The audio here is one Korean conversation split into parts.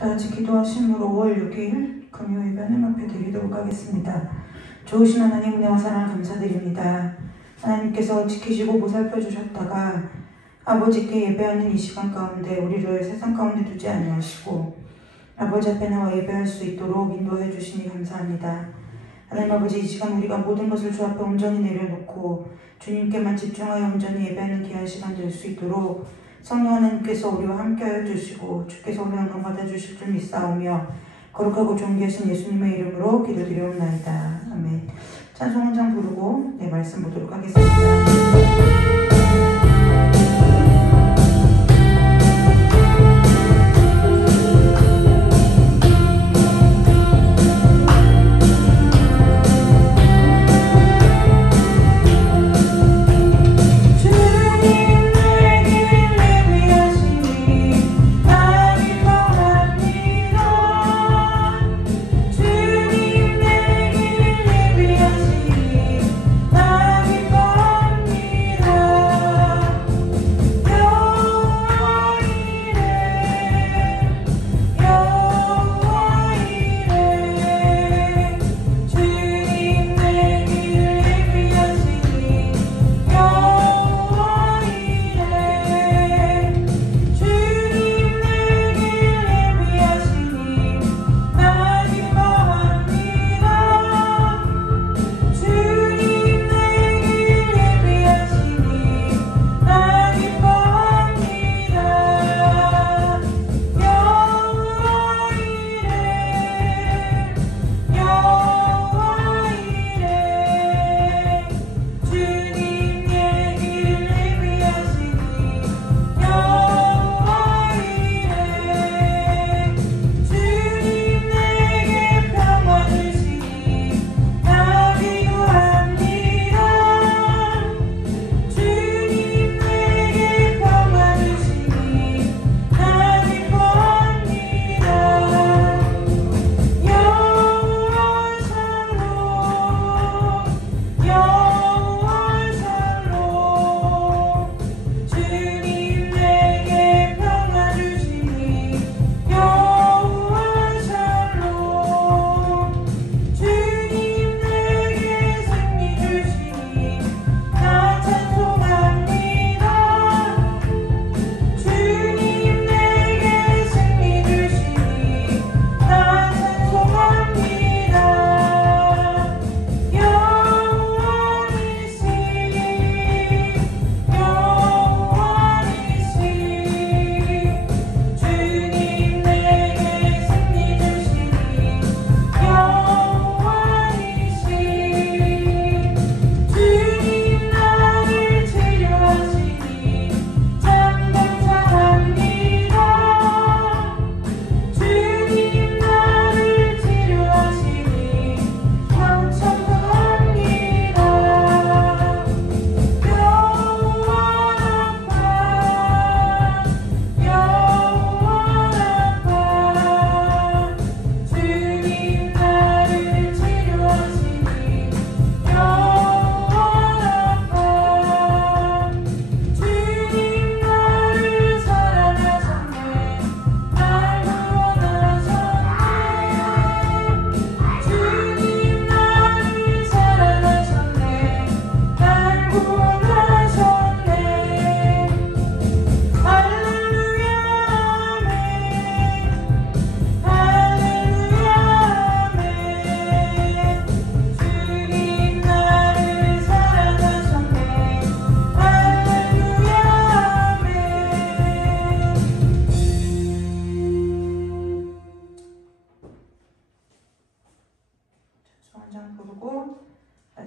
다 같이 기도하심으로 5월 6일 금요 예배는 앞에 드리도록 하겠습니다. 좋으신 하나님 은혜와 사랑을 감사드립니다. 하나님께서 지키시고 보살펴 주셨다가 아버지께 예배하는 이 시간 가운데 우리를 세상 가운데 두지 아니하시고 아버지 앞에 나와 예배할 수 있도록 인도해 주시니 감사합니다. 하나님 아버지, 이 시간 우리가 모든 것을 주 앞에 온전히 내려놓고 주님께만 집중하여 온전히 예배하는 귀한 시간 될 수 있도록 성령 하나님께서 우리와 함께하여 주시고 주께서 오늘 영광 받아주실 줄 믿사오며 거룩하고 존귀하신 예수님의 이름으로 기도드리옵나이다. 아멘. 찬송 한 장 부르고 말씀 보도록 하겠습니다.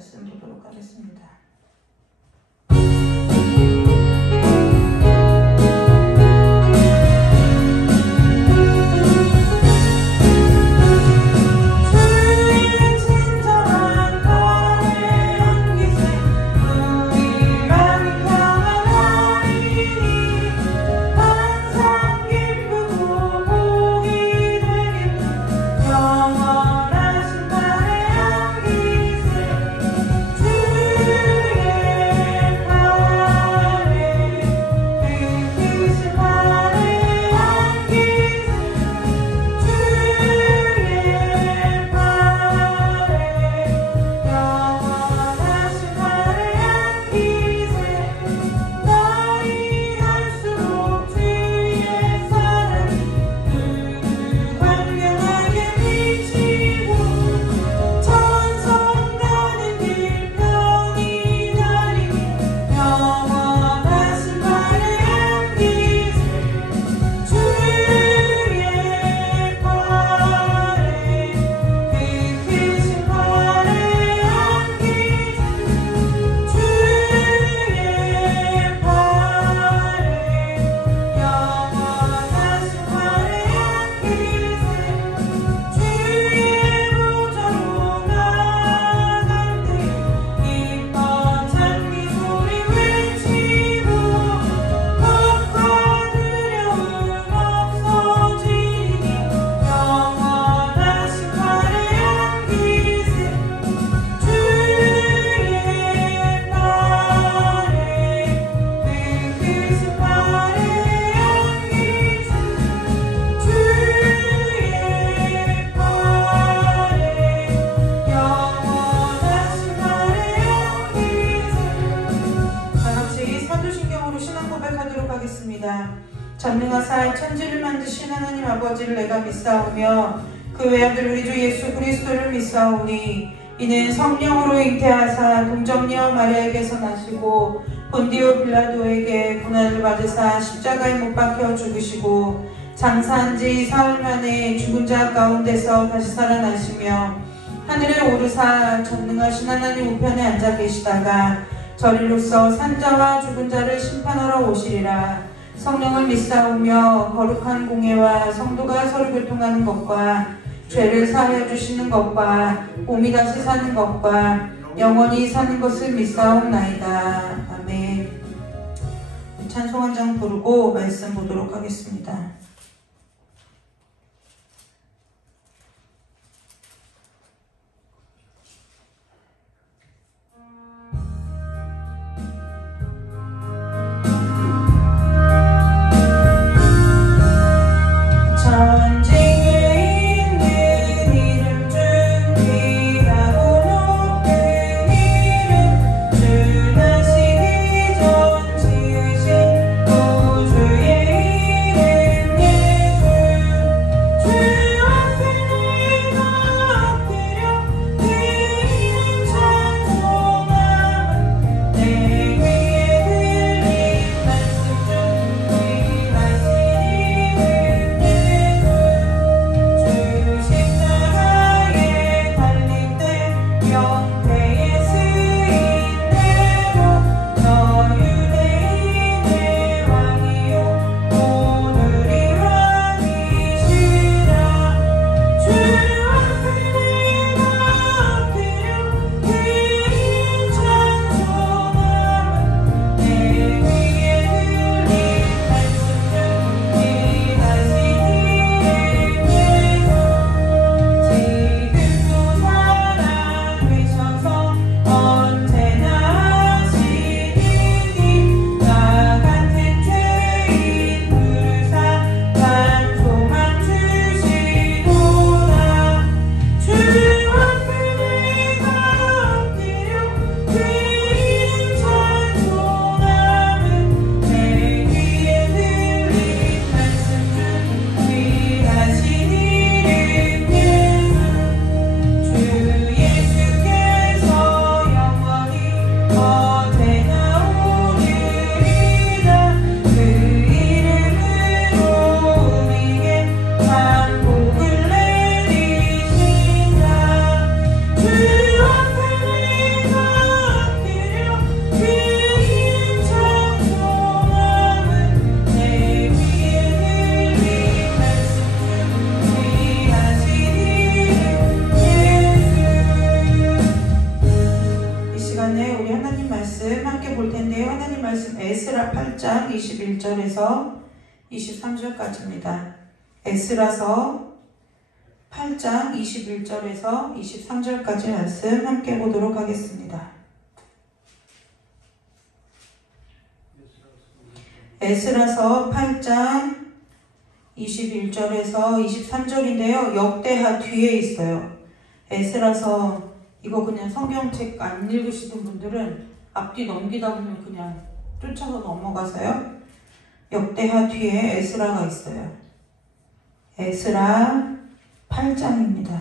말씀 보도록 하겠습니다. 영원하신 나의 안기세 천지를 만드신 하나님 아버지를 내가 믿사오며 그 외아들 우리 주 예수 그리스도를 믿사오니 이는 성령으로 잉태하사 동정녀 마리아에게서 나시고 본디오 빌라도에게 고난을 받으사 십자가에 못 박혀 죽으시고 장사한 지 사흘 만에 죽은 자 가운데서 다시 살아나시며 하늘에 오르사 전능하신 하나님 우편에 앉아 계시다가 저리로서 산자와 죽은 자를 심판하러 오시리라. 성령을 믿사오며 거룩한 공예와 성도가 서로 교통하는 것과 죄를 사하여 주시는 것과 몸이 다시 사는 것과 영원히 사는 것을 믿사옵나이다. 아멘. 찬송 한 장 부르고 말씀 보도록 하겠습니다. 에스라 8장 21절에서 23절까지입니다. 에스라서 8장 21절에서 23절까지 말씀 함께 보도록 하겠습니다. 에스라서 8장 21절에서 23절인데요. 역대하 뒤에 있어요. 에스라서 이거 그냥 성경책 안 읽으시던 분들은 앞뒤 넘기다 보면 그냥 쫓아서 넘어가서요. 역대하 뒤에 에스라가 있어요. 에스라 8장입니다.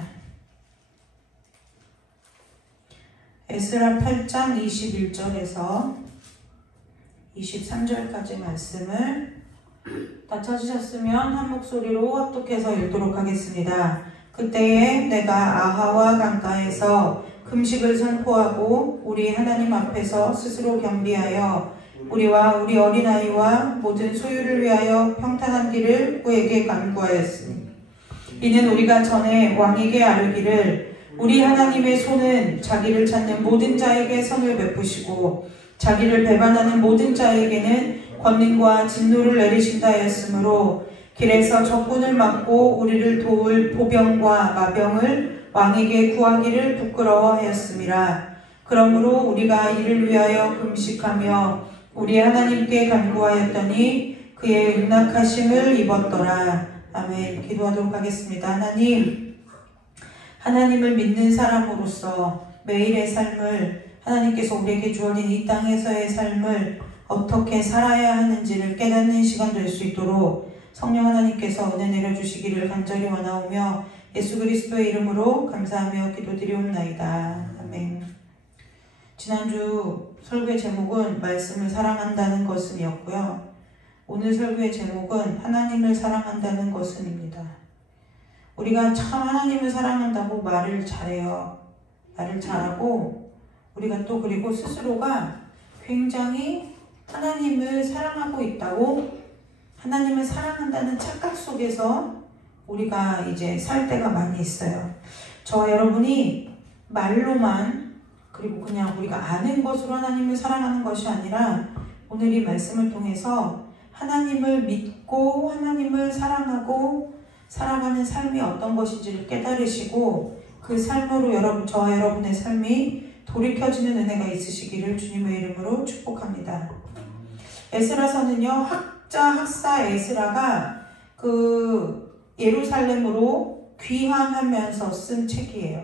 에스라 8장 21절에서 23절까지 말씀을 다 찾으셨으면 한 목소리로 합독해서 읽도록 하겠습니다. 그때에 내가 아하와 강가에서 금식을 선포하고 우리 하나님 앞에서 스스로 겸비하여 우리와 우리 어린아이와 모든 소유를 위하여 평탄한 길을 그에게 간구하였으니 이는 우리가 전에 왕에게 아뢰기를 우리 하나님의 손은 자기를 찾는 모든 자에게 선을 베푸시고 자기를 배반하는 모든 자에게는 권능과 진노를 내리신다 하였으므로 길에서 적군을 막고 우리를 도울 보병과 마병을 왕에게 구하기를 부끄러워하였음이라. 그러므로 우리가 이를 위하여 금식하며 우리 하나님께 간구하였더니 그의 은낙하심을 입었더라. 아멘. 기도하도록 하겠습니다. 하나님을 믿는 사람으로서 매일의 삶을 하나님께서 우리에게 주어진 이 땅에서의 삶을 어떻게 살아야 하는지를 깨닫는 시간 될 수 있도록 성령 하나님께서 은혜 내려주시기를 간절히 원하오며 예수 그리스도의 이름으로 감사하며 기도드리옵나이다. 아멘. 지난주 설교의 제목은 말씀을 사랑한다는 것은이었고요. 오늘 설교의 제목은 하나님을 사랑한다는 것은입니다. 우리가 참 하나님을 사랑한다고 말을 잘해요. 말을 잘하고 우리가 또 그리고 스스로가 굉장히 하나님을 사랑하고 있다고 하나님을 사랑한다는 착각 속에서 우리가 이제 살 때가 많이 있어요. 저와 여러분이 말로만 그리고 그냥 우리가 아는 것으로 하나님을 사랑하는 것이 아니라 오늘 이 말씀을 통해서 하나님을 믿고 하나님을 사랑하고 살아가는 삶이 어떤 것인지를 깨달으시고 그 삶으로 저와 여러분의 삶이 돌이켜지는 은혜가 있으시기를 주님의 이름으로 축복합니다. 에스라서는요, 학사 에스라가 예루살렘으로 귀환하면서 쓴 책이에요.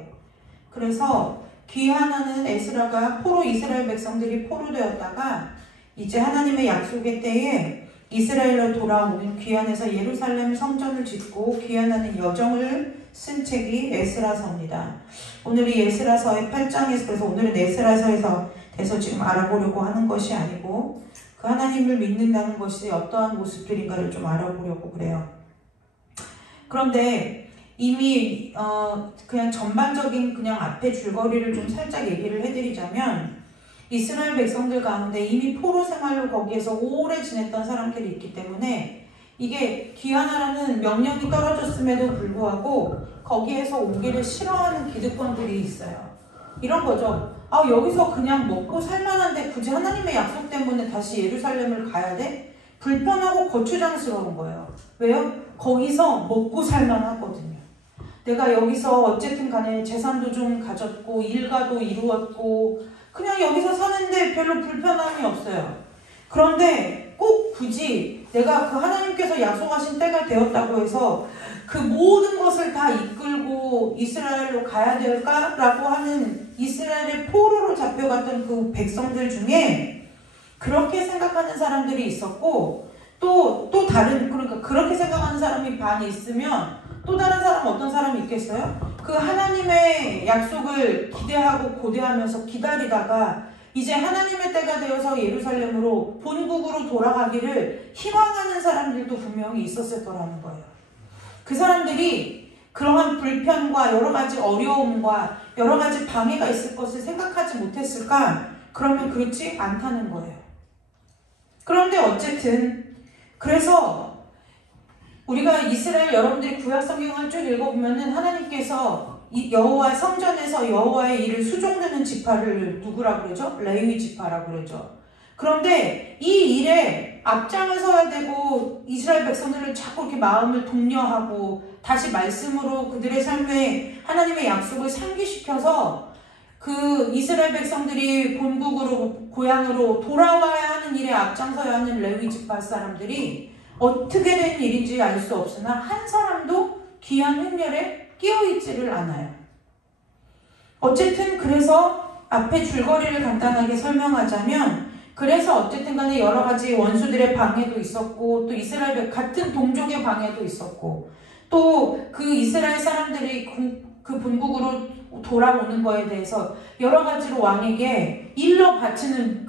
그래서 귀환하는 에스라가 이스라엘 백성들이 포로되었다가 이제 하나님의 약속의 때에 이스라엘로 돌아오는 귀환해서 예루살렘 성전을 짓고 귀환하는 여정을 쓴 책이 에스라서입니다. 오늘 이 에스라서의 8장에서 그래서 오늘은 에스라서에서 대해서 지금 알아보려고 하는 것이 아니고 그 하나님을 믿는다는 것이 어떠한 모습들인가를 좀 알아보려고 그래요. 그런데 이미 그냥 전반적인 그냥 앞에 줄거리를 좀 살짝 얘기를 해드리자면 이스라엘 백성들 가운데 이미 포로 생활로 거기에서 오래 지냈던 사람들이 있기 때문에 이게 귀환하라는 명령이 떨어졌음에도 불구하고 거기에서 오기를 싫어하는 기득권들이 있어요. 이런 거죠. 여기서 그냥 먹고 살만한데 굳이 하나님의 약속 때문에 다시 예루살렘을 가야 돼? 불편하고 거추장스러운 거예요. 왜요? 거기서 먹고 살만하거든요. 내가 여기서 어쨌든 간에 재산도 좀 가졌고 일가도 이루었고 그냥 여기서 사는데 별로 불편함이 없어요. 그런데 꼭 굳이 내가 그 하나님께서 약속하신 때가 되었다고 해서 그 모든 것을 다 이끌고 이스라엘로 가야 될까라고 하는 이스라엘의 포로로 잡혀갔던 그 백성들 중에 그렇게 생각하는 사람들이 있었고 또 다른 그러니까 그렇게 생각하는 사람이 반이 있으면 또 다른 사람은 어떤 사람이 있겠어요? 그 하나님의 약속을 기대하고 고대하면서 기다리다가 이제 하나님의 때가 되어서 예루살렘으로 본국으로 돌아가기를 희망하는 사람들도 분명히 있었을 거라는 거예요. 그 사람들이 그러한 불편과 여러 가지 어려움과 여러 가지 방해가 있을 것을 생각하지 못했을까? 그러면 그렇지 않다는 거예요. 그런데 어쨌든 그래서 우리가 이스라엘 여러분들이 구약 성경을 쭉 읽어보면은 하나님께서 여호와 성전에서 여호와의 일을 수종드는 지파를 누구라고 그러죠? 레위 지파라고 그러죠. 그런데 이 일에 앞장을 서야 되고 이스라엘 백성들을 자꾸 이렇게 마음을 독려하고 다시 말씀으로 그들의 삶에 하나님의 약속을 상기시켜서 그 이스라엘 백성들이 본국으로 고향으로 돌아와야 하는 일에 앞장서야 하는 레위 지파 사람들이 어떻게 된 일인지 알 수 없으나 한 사람도 귀한 행렬에 끼어있지를 않아요. 어쨌든 그래서 앞에 줄거리를 간단하게 설명하자면 그래서 어쨌든 간에 여러 가지 원수들의 방해도 있었고 또 이스라엘 같은 동족의 방해도 있었고 또 그 이스라엘 사람들이 그 본국으로 돌아오는 거에 대해서 여러 가지로 왕에게 일러 바치는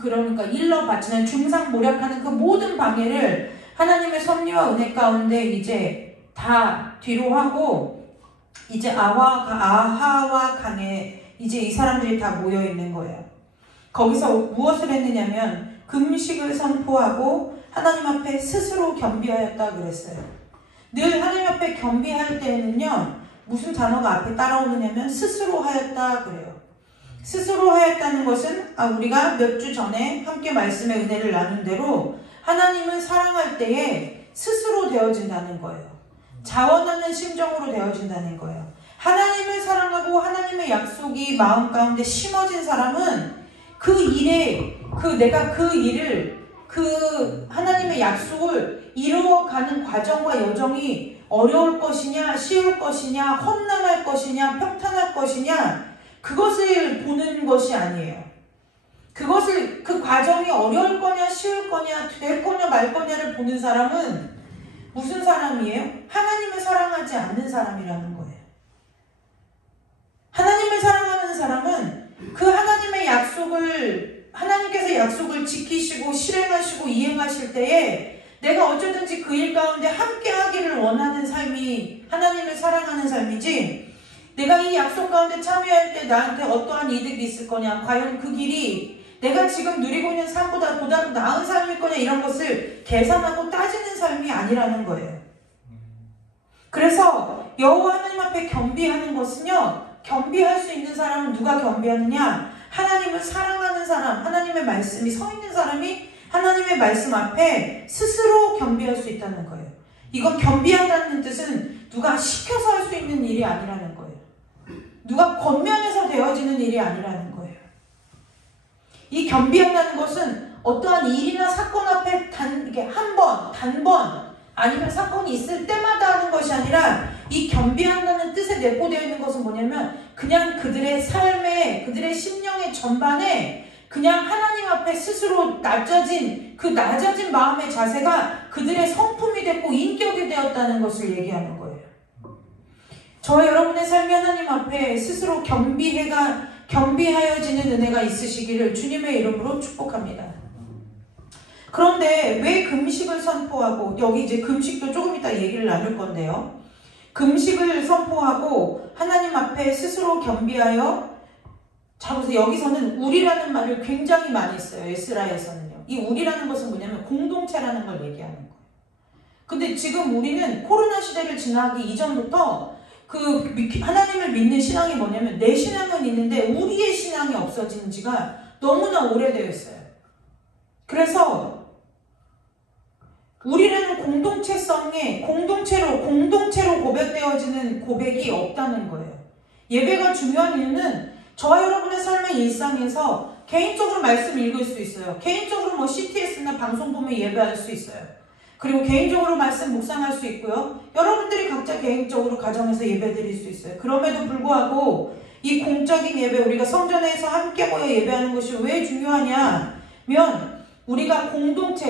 중상모략하는 그 모든 방해를 하나님의 섭리와 은혜 가운데 이제 다 뒤로 하고 이제 아하와 강에 이제 이 사람들이 다 모여 있는 거예요. 거기서 무엇을 했느냐면 금식을 선포하고 하나님 앞에 스스로 겸비하였다 그랬어요. 늘 하나님 앞에 겸비할 때는요 무슨 단어가 앞에 따라오느냐면 스스로 하였다 그래요. 스스로 하였다는 것은 우리가 몇 주 전에 함께 말씀의 은혜를 나눈 대로 하나님을 사랑할 때에 스스로 되어진다는 거예요. 자원하는 심정으로 되어진다는 거예요. 하나님을 사랑하고 하나님의 약속이 마음 가운데 심어진 사람은 그 일에 내가 그 일을 하나님의 약속을 이루어가는 과정과 여정이 어려울 것이냐 쉬울 것이냐 험난할 것이냐 평탄할 것이냐 그것을 보는 것이 아니에요. 그 과정이 어려울 거냐 쉬울 거냐 될 거냐 말 거냐를 보는 사람은 무슨 사람이에요? 하나님을 사랑하지 않는 사람이라는 거예요. 하나님을 사랑하는 사람은 그 하나님의 약속을, 하나님께서 약속을 지키시고 실행하시고 이행하실 때에 내가 어쩌든지 그 일 가운데 함께 하기를 원하는 삶이 하나님을 사랑하는 삶이지, 내가 이 약속 가운데 참여할 때 나한테 어떠한 이득이 있을 거냐, 과연 그 길이 내가 지금 누리고 있는 삶보다 보다 나은 삶일 거냐, 이런 것을 계산하고 따지는 삶이 아니라는 거예요. 그래서 여호와 하나님 앞에 겸비하는 것은요, 겸비할 수 있는 사람은 누가 겸비하느냐? 하나님을 사랑하는 사람, 하나님의 말씀이 서 있는 사람이 하나님의 말씀 앞에 스스로 겸비할 수 있다는 거예요. 이건 겸비한다는 뜻은 누가 시켜서 할 수 있는 일이 아니라는 거예요. 누가 권면해서 되어지는 일이 아니라는 거예요. 이 겸비한다는 것은 어떠한 일이나 사건 앞에 이게 단번 아니면 사건이 있을 때마다 하는 것이 아니라, 이 겸비한다는 뜻에 내포되어 있는 것은 뭐냐면 그냥 그들의 삶에, 그들의 심령의 전반에 그냥 하나님 앞에 스스로 낮아진 마음의 자세가 그들의 성품이 됐고 인격이 되었다는 것을 얘기하는 거예요. 저와 여러분의 삶이 하나님 앞에 스스로 겸비하여지는 은혜가 있으시기를 주님의 이름으로 축복합니다. 그런데 왜 금식을 선포하고, 여기 이제 금식도 조금 이따 얘기를 나눌 건데요. 금식을 선포하고 하나님 앞에 스스로 겸비하여, 자 보세요. 여기서는 우리라는 말을 굉장히 많이 써요. 에스라에서는요. 이 우리라는 것은 뭐냐면 공동체라는 걸 얘기하는 거예요. 근데 지금 우리는 코로나 시대를 지나기 이전부터 하나님을 믿는 신앙이 뭐냐면, 내 신앙은 있는데 우리의 신앙이 없어진 지가 너무나 오래되어 있어요. 그래서 우리라는 공동체성에 공동체로 고백되어지는 고백이 없다는 거예요. 예배가 중요한 이유는 저와 여러분의 삶의 일상에서 개인적으로 말씀 읽을 수 있어요. 개인적으로 CTS나 방송 보면 예배할 수 있어요. 그리고 개인적으로 말씀 묵상할 수 있고요. 여러분들이 각자 개인적으로 가정에서 예배 드릴 수 있어요. 그럼에도 불구하고 이 공적인 예배, 우리가 성전에서 함께 모여 예배하는 것이 왜 중요하냐면, 우리가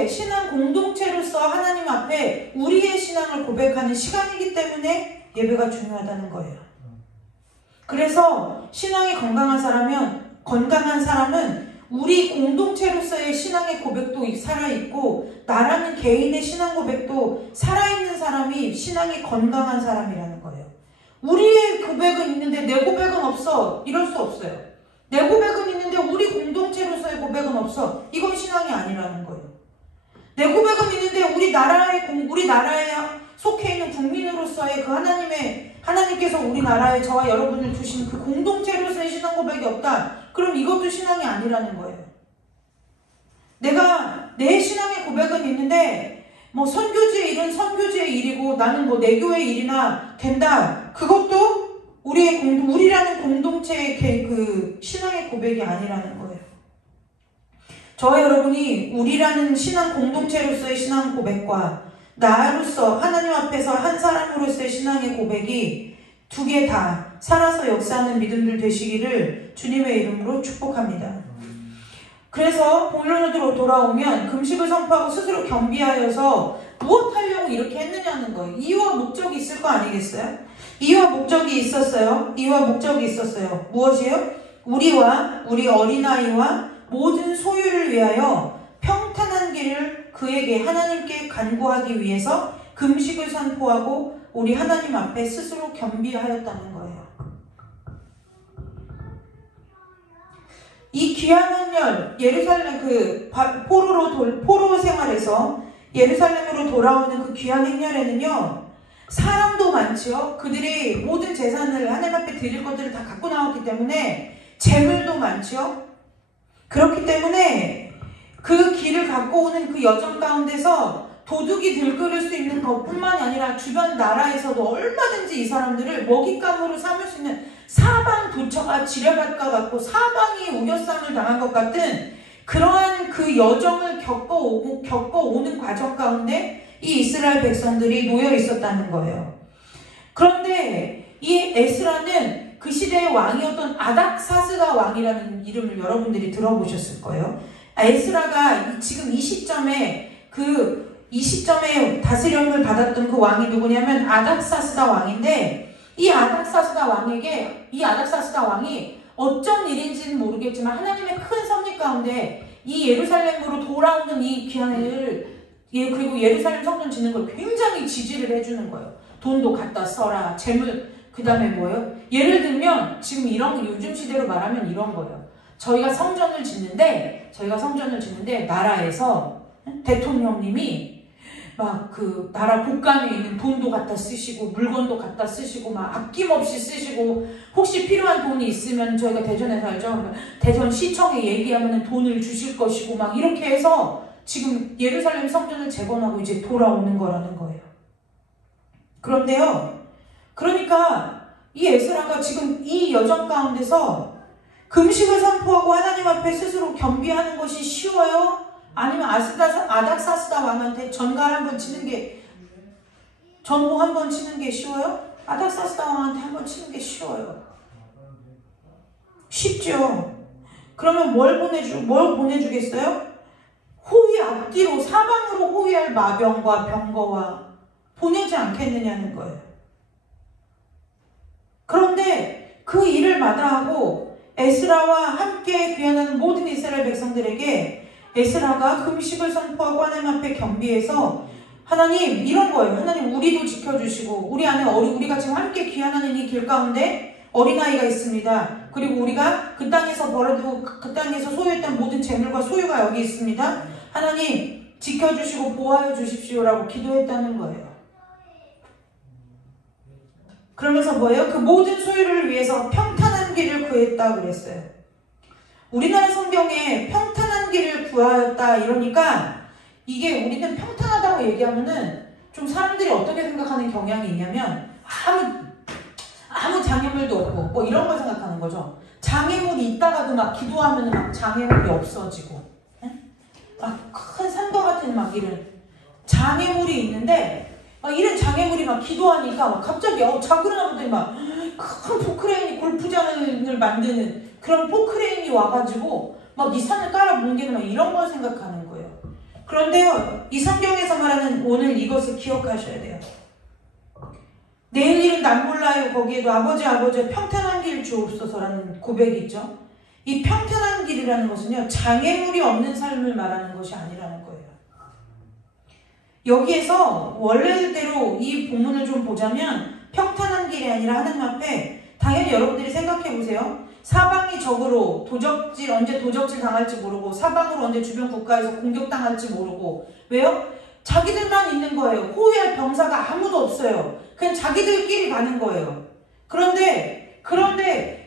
신앙 공동체로서 하나님 앞에 우리의 신앙을 고백하는 시간이기 때문에 예배가 중요하다는 거예요. 그래서 신앙이 건강한 사람은 우리 공동체로서의 신앙의 고백도 살아있고, 나라는 개인의 신앙 고백도 살아있는 사람이 신앙이 건강한 사람이라는 거예요. 우리의 고백은 있는데 내 고백은 없어, 이럴 수 없어요. 내 고백은 있는데 우리 공동체로서의 고백은 없어, 이건 신앙이 아니라는 거예요. 내 고백은 있는데 우리 나라에 속해 있는 국민으로서의 그 하나님께서 우리나라에 저와 여러분을 주신 그 공동체로서의 신앙 고백이 없다, 그럼 이것도 신앙이 아니라는 거예요. 내가 내 신앙의 고백은 있는데 선교지의 일은 선교지의 일이고 나는 내 교회 일이나 된다, 그것도 우리라는 공동체의 그 신앙의 고백이 아니라는 거예요. 저와 여러분이 우리라는 신앙 공동체로서의 신앙 고백과 나로서 하나님 앞에서 한 사람으로서의 신앙의 고백이 두 개 다 살아서 역사하는 믿음들 되시기를 주님의 이름으로 축복합니다. 그래서 본론으로 돌아오면, 금식을 선포하고 스스로 겸비하여서 무엇 하려고 이렇게 했느냐는 거예요. 이유와 목적이 있을 거 아니겠어요? 이유와 목적이 있었어요. 무엇이에요? 우리와 우리 어린아이와 모든 소유를 위하여 평탄한 길을 그에게, 하나님께 간구하기 위해서 금식을 선포하고 우리 하나님 앞에 스스로 겸비하였다는 거예요. 이 귀한 헌혈, 예루살렘 포로 생활에서 예루살렘으로 돌아오는 그 귀한 행렬에는요, 사람도 많지요. 그들이 모든 재산을 하나님 앞에 드릴 것들을 다 갖고 나왔기 때문에 재물도 많지요. 그렇기 때문에 그 길을 갖고 오는 그 여정 가운데서 도둑이 들끓을 수 있는 것뿐만이 아니라 주변 나라에서도 얼마든지 이 사람들을 먹잇감으로 삼을 수 있는 사방 도처가 지뢰밭과 같고 사방이 우겨쌈을 당한 것 같은 그러한 그 여정을 겪어오는 과정 가운데 이 이스라엘 백성들이 놓여 있었다는 거예요. 그런데 이 에스라는 그 시대의 왕이었던 아닥사스다 왕이라는 이름을 여러분들이 들어보셨을 거예요. 에스라가 지금 이 시점에 그 이 시점에 다스림을 받았던 그 왕이 누구냐면 아닥사스다 왕인데, 이 아닥사스다 왕이 어쩐 일인지는 모르겠지만 하나님의 큰 섭리 가운데 이 예루살렘으로 돌아오는 이 귀한 일을, 그리고 예루살렘 성전 짓는 걸 굉장히 지지를 해주는 거예요. 돈도 갖다 써라, 재물, 그 다음에 뭐예요? 예를 들면 지금 요즘 시대로 말하면 이런 거예요. 저희가 성전을 짓는데 나라에서 대통령님이 막 그 나라 곳간에 있는 돈도 갖다 쓰시고 물건도 갖다 쓰시고 막 아낌없이 쓰시고, 혹시 필요한 돈이 있으면 저희가 대전에 살죠. 그러니까 대전 시청에 얘기하면 돈을 주실 것이고 막 이렇게 해서 지금 예루살렘 성전을 재건하고 이제 돌아오는 거라는 거예요. 그런데요, 그러니까 이 에스라가 지금 이 여정 가운데서 금식을 선포하고 하나님 앞에 스스로 겸비하는 것이 쉬워요? 아니면 아닥사스다 왕한테 전보 한번 치는 게 쉬워요? 아닥사스다 왕한테 한번 치는 게 쉬워요. 쉽죠. 그러면 뭘 보내주겠어요? 호위 앞뒤로 사방으로 호위할 마병과 병거와 보내지 않겠느냐는 거예요. 그런데 그 일을 마다하고 에스라와 함께 귀환하는 모든 이스라엘 백성들에게 에스라가 금식을 선포하고 하나님 앞에 겸비해서, 하나님 이런 거예요. 하나님 우리도 지켜주시고, 우리 안에 우리가 지금 함께 귀환하는 이 길 가운데 어린아이가 있습니다. 그리고 우리가 그 땅에서 소유했던 모든 재물과 소유가 여기 있습니다. 하나님 지켜주시고 보호하여 주십시오라고 기도했다는 거예요. 그러면서 뭐예요? 그 모든 소유를 위해서 평탄한 길을 구했다 그랬어요. 우리나라 성경에 평탄한 길을 구하였다 이러니까, 이게 우리는 평탄하다고 얘기하면은 좀 사람들이 어떻게 생각하는 경향이 있냐면 아무 장애물도 없고 뭐 이런 걸 생각하는 거죠. 장애물이 있다가도 막 기도하면은 막 장애물이 없어지고, 막 큰 산과 같은 막 이런 장애물이 있는데, 막 이런 장애물이 막 기도하니까 막 갑자기 자그러나 보더니 막 큰 포크레인이 골프장을 만드는 그런 포크레인이 와가지고 막 이 산을 깔아 뭉개는 막 이런 걸 생각하는 거예요. 그런데요, 이 성경에서 말하는 오늘 이것을 기억하셔야 돼요. 내일 일은 난 몰라요. 거기에도 아버지 평탄한 길 주옵소서라는 고백이 있죠. 이 평탄한 길이라는 것은요, 장애물이 없는 삶을 말하는 것이 아니라는 거예요. 여기에서 원래대로 이 본문을 좀 보자면 평탄한 길이 아니라 하나님 앞에, 당연히 여러분들이 생각해 보세요. 사방이 적으로 언제 도적질 당할지 모르고, 사방으로 언제 주변 국가에서 공격당할지 모르고. 왜요? 자기들만 있는 거예요. 호위할 병사가 아무도 없어요. 그냥 자기들끼리 가는 거예요. 그런데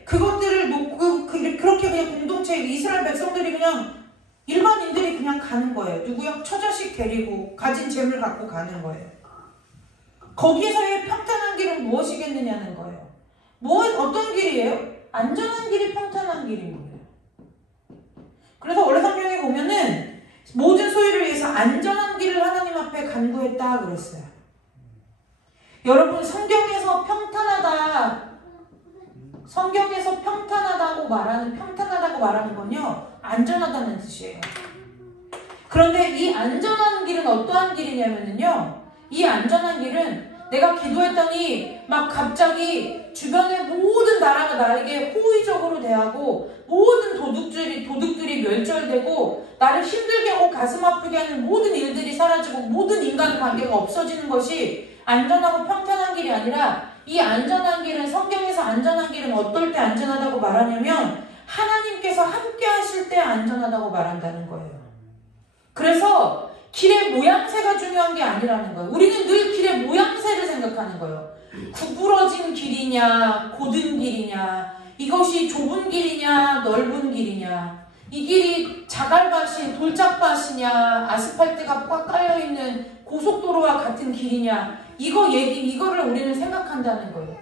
그것들을 놓고 그렇게 그냥 공동체 이스라엘 백성들이 그냥 일반인들이 그냥 가는 거예요. 누구요? 처자식 데리고 가진 재물 갖고 가는 거예요. 거기서의 평탄한 길은 무엇이겠느냐는 거예요. 어떤 길이에요? 안전한 길이 평탄한 길인 거예요. 그래서 원래 성경에 보면은 모든 소유를 위해서 안전한 길을 하나님 앞에 간구했다 그랬어요. 여러분, 성경에서 평탄하다고 말하는 건요, 안전하다는 뜻이에요. 그런데 이 안전한 길은 어떠한 길이냐면요, 이 안전한 길은 내가 기도했더니 막 갑자기 주변의 모든 나라가 나에게 호의적으로 대하고, 모든 도둑들이 멸절되고, 나를 힘들게 하고 가슴 아프게 하는 모든 일들이 사라지고, 모든 인간관계가 없어지는 것이 안전하고 평탄한 길이 아니라, 이 안전한 길은, 성경에서 안전한 길은 어떨 때 안전하다고 말하냐면 하나님께서 함께 하실 때 안전하다고 말한다는 거예요. 그래서 길의 모양새가 중요한 게 아니라는 거예요. 우리는 늘 길의 모양새를 생각하는 거예요. 구부러진 길이냐, 고든 길이냐, 이것이 좁은 길이냐, 넓은 길이냐, 이 길이 자갈밭이 돌짝밭이냐, 아스팔트가 꽉 깔려있는 고속도로와 같은 길이냐, 이거를 우리는 생각한다는 거예요.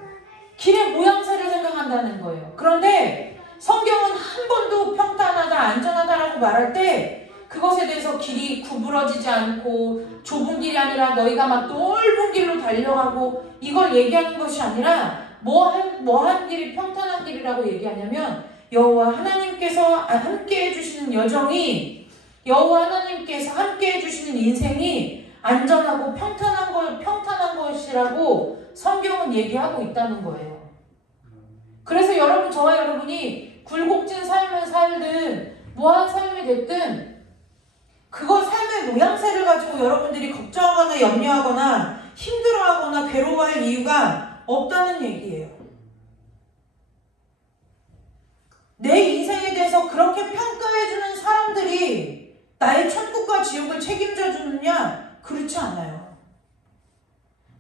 길의 모양새를 생각한다는 거예요. 그런데 성경은 한 번도 평탄하다, 안전하다라고 말할 때 그것에 대해서 길이 구부러지지 않고 좁은 길이 아니라 너희가 막 넓은 길로 달려가고 이걸 얘기하는 것이 아니라 뭐한 길이 평탄한 길이라고 얘기하냐면, 여호와 하나님께서 함께 해주시는 여정이, 여호와 하나님께서 함께 해주시는 인생이 안전하고 평탄한 것이라고 성경은 얘기하고 있다는 거예요. 그래서 여러분, 저와 여러분이 굴곡진 삶을 살든 뭐한 삶이 됐든 그거 삶의 모양새를 가지고 여러분들이 걱정하거나 염려하거나 힘들어하거나 괴로워할 이유가 없다는 얘기예요. 내 인생에 대해서 그렇게 평가해주는 사람들이 나의 천국과 지옥을 책임져 주느냐? 그렇지 않아요.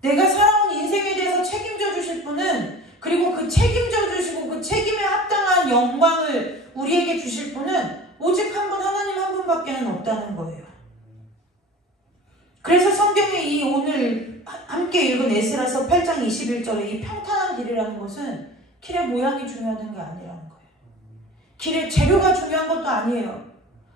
내가 살아온 인생에 대해서 책임져 주실 분은, 그리고 그 책임져 주시고 그 책임에 합당한 영광을 우리에게 주실 분은 오직 한 분, 하나님 한 분밖에는 없다는 거예요. 그래서 성경에 이 오늘 함께 읽은 에스라서 8장 21절에 이 평탄한 길이라는 것은 길의 모양이 중요한 게 아니라는 거예요. 길의 재료가 중요한 것도 아니에요.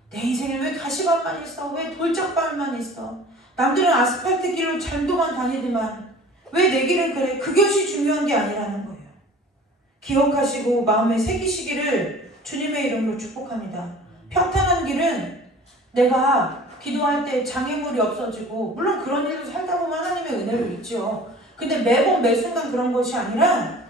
내 인생에 왜 가시밭만 있어? 왜 돌짝밭만 있어? 남들은 아스팔트 길로 잘도만 다니지만 왜 내 길은 그래? 그것이 중요한 게 아니라는 거예요. 기억하시고 마음에 새기시기를 주님의 이름으로 축복합니다. 평탄한 길은 내가 기도할 때 장애물이 없어지고, 물론 그런 일도 살다 보면 하나님의 은혜를 믿죠. 근데 매번 매순간 그런 것이 아니라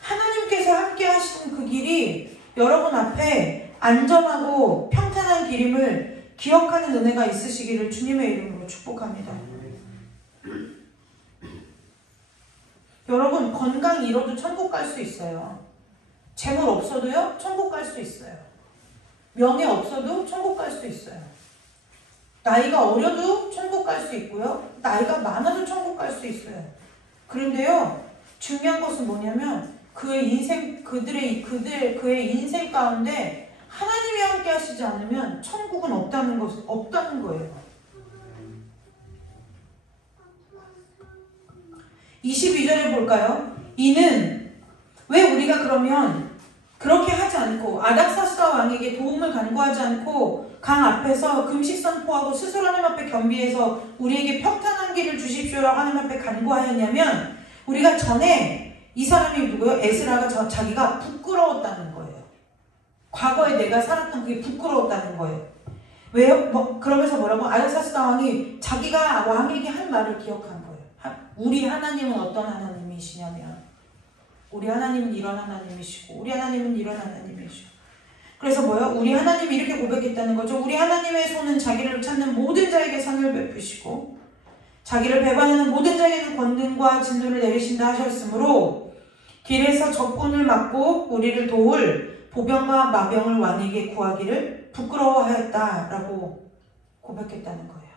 하나님께서 함께 하시는 그 길이 여러분 앞에 안전하고 평탄한 길임을 기억하는 은혜가 있으시기를 주님의 이름으로 축복합니다. 여러분, 건강 잃어도 천국 갈 수 있어요. 재물 없어도요, 천국 갈 수 있어요. 명예 없어도 천국 갈 수 있어요. 나이가 어려도 천국 갈 수 있고요. 나이가 많아도 천국 갈 수 있어요. 그런데요, 중요한 것은 뭐냐면 그의 인생 가운데 하나님이 함께 하시지 않으면 천국은 없다는 거예요. 22절에 볼까요? 이는 왜 우리가 그러면 그렇게 하지 않고 아닥사스다 왕에게 도움을 간구하지 않고 강 앞에서 금식 선포하고 스스로 하나님 앞에 겸비해서 우리에게 평탄한 길을 주십시오라고 하나님 앞에 간구하였냐면, 우리가 전에 이 사람이 누구예요? 에스라가 자기가 부끄러웠다는 거예요. 과거에 내가 살았던 그게 부끄러웠다는 거예요. 왜요? 그러면서 뭐라고? 아닥사스다 왕이 자기가 왕에게 한 말을 기억한 거예요. 우리 하나님은 어떤 하나님이시냐면, 우리 하나님은 이런 하나님이시고 우리 하나님은 이런 하나님이시고. 그래서 뭐요? 우리 하나님이 이렇게 고백했다는 거죠. 우리 하나님의 손은 자기를 찾는 모든 자에게 상을 베푸시고 자기를 배반하는 모든 자에게는 권능과 진노를 내리신다 하셨으므로 길에서 적군을 막고 우리를 도울 보병과 마병을 왕에게 구하기를 부끄러워하였다라고 고백했다는 거예요.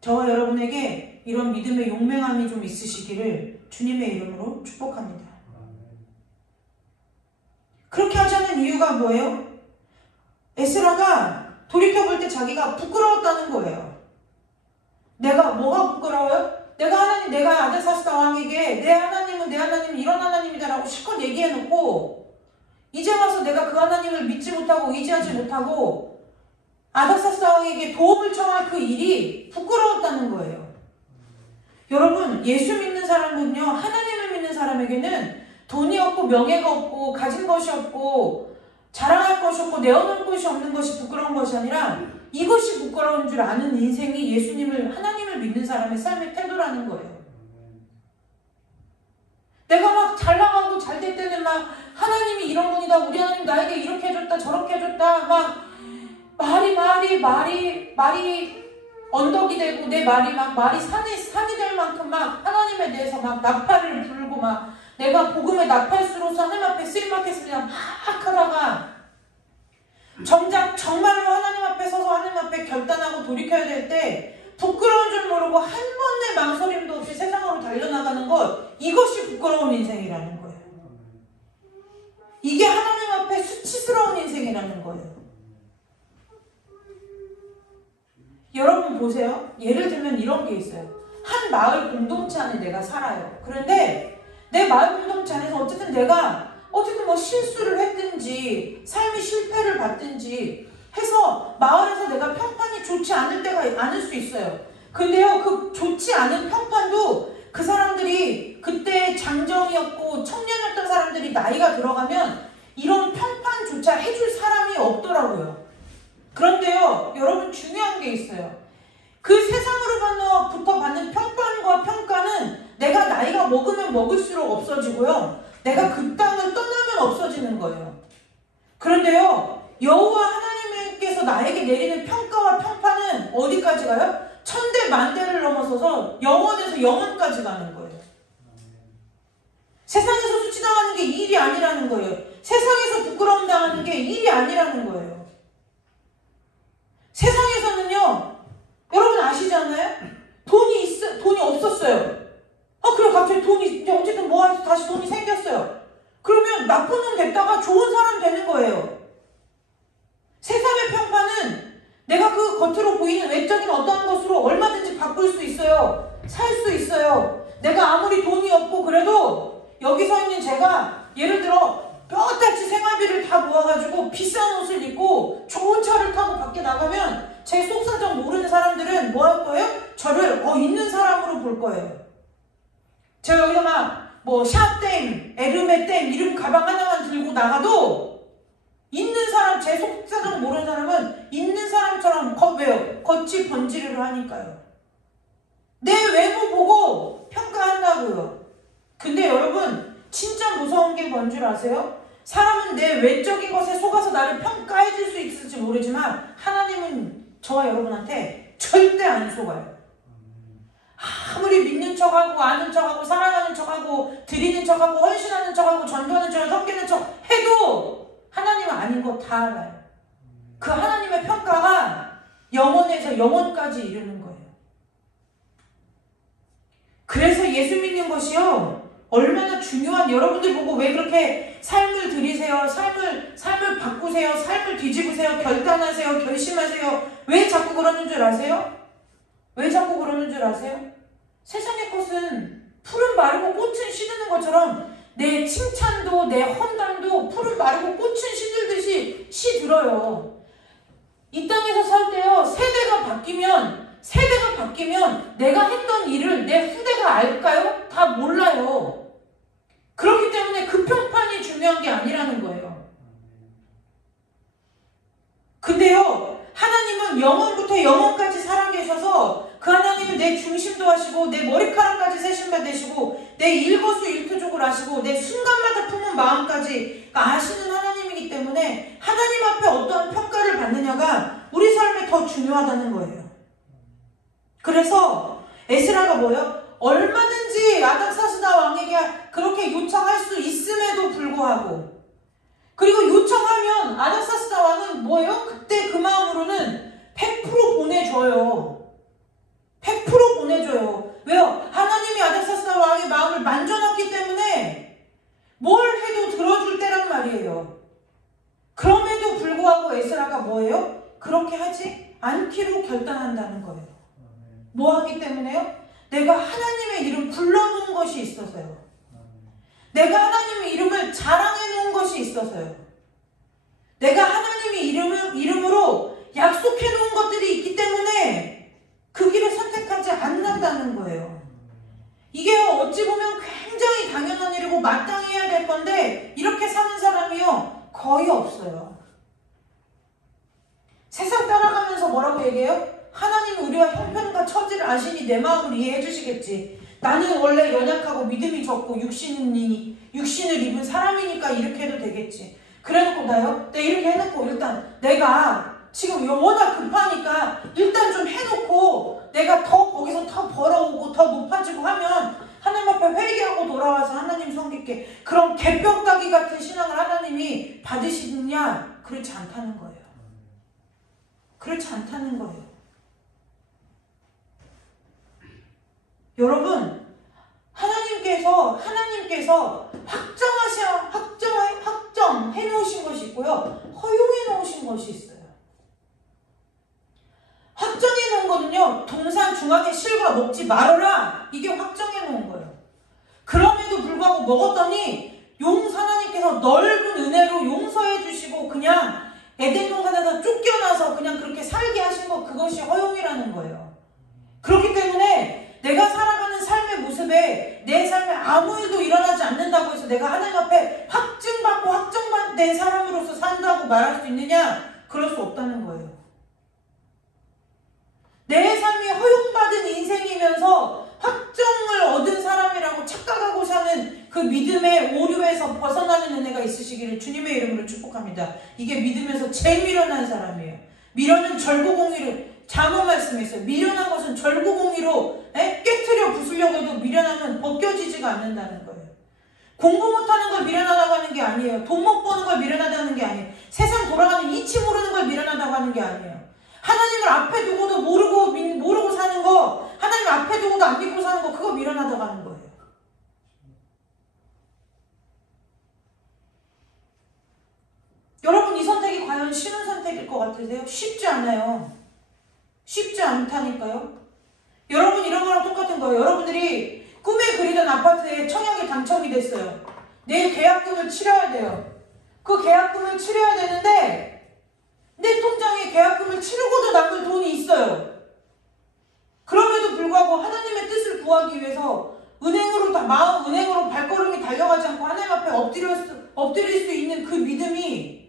저와 여러분에게 이런 믿음의 용맹함이 좀 있으시기를 주님의 이름으로 축복합니다. 그렇게 하자는 이유가 뭐예요? 에스라가 돌이켜볼 때 자기가 부끄러웠다는 거예요. 내가 뭐가 부끄러워요? 내가 아닥사스다 왕에게 내 하나님은 이런 하나님이다라고 실컷 얘기해놓고 이제 와서 내가 그 하나님을 믿지 못하고 의지하지 못하고 아닥사스다 왕에게 도움을 청할 그 일이 부끄러웠다는 거예요. 여러분, 예수 믿는 사람은요, 하나님을 믿는 사람에게는 돈이 없고 명예가 없고 가진 것이 없고 자랑할 것이 없고 내어놓을 것이 없는 것이 부끄러운 것이 아니라 이것이 부끄러운 줄 아는 인생이 예수님을, 하나님을 믿는 사람의 삶의 태도라는 거예요. 내가 막 잘 나가고 잘 될 때는 막 하나님이 이런 분이다, 우리 하나님 나에게 이렇게 해줬다 저렇게 해줬다, 막 말이 언덕이 되고 내 말이 산이 될 만큼 막 하나님에 대해서 막 나팔을 불고 막 내가 복음의 나팔수로서 하나님 앞에 쓰임받겠습니다 막 하다가 정작 정말로 하나님 앞에 서서 하나님 앞에 결단하고 돌이켜야 될 때 부끄러운 줄 모르고 한 번의 망설임도 없이 세상으로 달려나가는 것, 이것이 부끄러운 인생이라는 거예요. 이게 하나님 앞에 수치스러운 인생이라는 거예요. 여러분 보세요. 예를 들면 이런 게 있어요. 한 마을 공동체 안에 내가 살아요. 그런데 내 마을 공동체 안에서 어쨌든 뭐 실수를 했든지 삶이 실패를 받든지 해서 마을에서 내가 평판이 좋지 않을 때가 많을 수 있어요. 근데요, 그 좋지 않은 평판도 그 사람들이 그때 장정이었고 청년이었던 사람들이 나이가 들어가면 이런 평판조차 해줄 사람이 없더라고요. 그런데요, 여러분 중요한 게 있어요. 그 세상으로 사람으로부터 받는 평판과 평가는 내가 나이가 먹으면 먹을수록 없어지고요. 내가 그 땅을 떠나면 없어지는 거예요. 그런데요, 여호와 하나님께서 나에게 내리는 평가와 평판은 어디까지 가요? 천대 만대를 넘어서서 영원에서 영원까지 가는 거예요. 세상에서 수치당하는 게 일이 아니라는 거예요. 세상에서 부끄러움 당하는 게 일이 아니라는 거예요. 세상에서는요, 여러분 아시잖아요? 돈이 없었어요. 그래, 갑자기 돈이, 어쨌든 모아서 다시 돈이 생겼어요. 그러면 나쁜 놈 됐다가 좋은 사람 되는 거예요. 세상의 평판은 내가 그 겉으로 보이는 외적인 어떠한 것으로 얼마든지 바꿀 수 있어요. 살 수 있어요. 내가 아무리 돈이 없고 그래도 여기 서 있는 제가 예를 들어 뼈다귀 생활비를 다 모아가지고 비싼 옷을 입고 좋은 차를 타고 밖에 나가면 제 속사정 모르는 사람들은 뭐 할 거예요? 저를 있는 사람으로 볼 거예요. 제가 여기서 막 샤땡, 에르메땡 이름 가방 하나만 들고 나가도 있는 사람, 제 속사정 모르는 사람은 있는 사람처럼 왜요? 겉이 번지르르 하니까요. 내 외모 보고 평가한다고요. 근데 여러분 진짜 무서운 게 뭔 줄 아세요? 사람은 내 외적인 것에 속아서 나를 평가해 줄 수 있을지 모르지만 하나님은 저와 여러분한테 절대 안 속아요. 아무리 믿는 척하고 아는 척하고 사랑하는 척하고 드리는 척하고 헌신하는 척하고 전도하는 척하고 섬기는 척 해도 하나님은 아닌 거 다 알아요. 그 하나님의 평가가 영원에서 영원까지 이르는 거예요. 그래서 예수 믿는 것이요 얼마나 중요한, 여러분들 보고 왜 그렇게 삶을 들이세요? 삶을 바꾸세요? 삶을 뒤집으세요? 결단하세요? 결심하세요? 왜 자꾸 그러는 줄 아세요? 왜 자꾸 그러는 줄 아세요? 세상의 것은 풀은 마르고 꽃은 시드는 것처럼 내 칭찬도 내 헌담도 풀은 마르고 꽃은 시들듯이 시들어요. 이 땅에서 살 때요 세대가 바뀌면 내가 했던 일을 내 후대가 알까요? 다 몰라요. 그렇기 때문에 그 평판이 중요한 게 아니라는 거예요. 근데요 하나님은 영원부터 영원까지 살아계셔서 그 하나님은 내 중심도 하시고 내 머리카락까지 세심받으시고 내 일거수일투족을 하시고 내 순간마다 품은 마음까지 아시는 하나님이기 때문에 하나님 앞에 어떠한 평가를 받느냐가 우리 삶에 더 중요하다는 거예요. 그래서 에스라가 뭐예요? 얼마든지 아닥사스다 왕에게 그렇게 요청할 수 있음에도 불구하고, 그리고 요청하면 아닥사스다 왕은 뭐예요? 그때 그 마음으로는 100% 보내줘요. 100% 보내줘요. 왜요? 하나님이 아닥사스다 왕의 마음을 만져놨기 때문에 뭘 해도 들어줄 때란 말이에요. 그럼에도 불구하고 에스라가 뭐예요? 그렇게 하지 않기로 결단한다는 거예요. 뭐 하기 때문에요? 내가 하나님의 이름 불러놓은 것이 있어서요. 내가 하나님의 이름을 자랑해 놓은 것이 있어서요. 내가 하나님의 이름으로 약속해 놓은 것들이 있기 때문에 그 길을 선택하지 않는다는 거예요. 이게 어찌 보면 굉장히 당연한 일이고 마땅히 해야 될 건데 이렇게 사는 사람이요 거의 없어요. 세상 따라가면서 뭐라고 얘기해요? 하나님이 우리와 형편과 처지를 아시니 내 마음을 이해해 주시겠지. 나는 원래 연약하고 믿음이 적고 육신을 입은 사람이니까 이렇게 해도 되겠지. 그래놓고 나요? 내가 이렇게 해놓고 일단 내가 지금 워낙 급하니까 일단 좀 해놓고 내가 더 거기서 더 벌어오고 더 높아지고 하면 하나님 앞에 회개하고 돌아와서 하나님 섬길게. 그럼 개벽다귀 같은 신앙을 하나님이 받으시느냐? 그렇지 않다는 거예요. 그렇지 않다는 거예요. 여러분, 하나님께서 확정해 놓으신 것이 있고요. 허용해 놓으신 것이 있어요. 확정해 놓은 거는요. 동산 중앙에 실과 먹지 말아라. 이게 확정해 놓은 거예요. 그럼에도 불구하고 먹었더니 하나님께서 넓은 은혜로 용서해 주시고 그냥 에덴 동산에서 쫓겨나서 그냥 그렇게 살게 하신 것, 그것이 허용이라는 거예요. 그렇기 때문에 내가 살아가는 삶의 모습에 내 삶에 아무 일도 일어나지 않는다고 해서 내가 하나님 앞에 확증받고 확정된 사람으로서 산다고 말할 수 있느냐? 그럴 수 없다는 거예요. 내 삶이 허용받은 인생이면서 확정을 얻은 사람이라고 착각하고 사는 그 믿음의 오류에서 벗어나는 은혜가 있으시기를 주님의 이름으로 축복합니다. 이게 믿음에서 제일 미련한 사람이에요. 미련은 절구공의로, 잠언 말씀했어요. 미련한 것은 절구공의로 깨트려 부수려고 해도 미련하면 벗겨지지가 않는다는 거예요. 공부 못하는 걸 미련하다고 하는 게 아니에요. 돈 못 버는 걸 미련하다는 게 아니에요. 세상 돌아가는 이치 모르는 걸 미련하다고 하는 게 아니에요. 하나님을 앞에 두고도 모르고 사는 거, 하나님 앞에 두고도 안 믿고 사는 거, 그거 미련하다고 하는 거예요. 여러분, 이 선택이 과연 쉬운 선택일 것 같으세요? 쉽지 않아요. 쉽지 않다니까요. 여러분, 이런 거랑 똑같은 거예요. 여러분들이 꿈에 그리던 아파트에 청약이 당첨이 됐어요. 내일 계약금을 치러야 돼요. 그 계약금을 치러야 되는데 내 통장에 계약금을 치르고도 남을 돈이 있어요. 그럼에도 불구하고 하나님의 뜻을 구하기 위해서 은행으로 발걸음이 달려가지 않고 하나님 앞에 엎드릴 수 있는 그 믿음이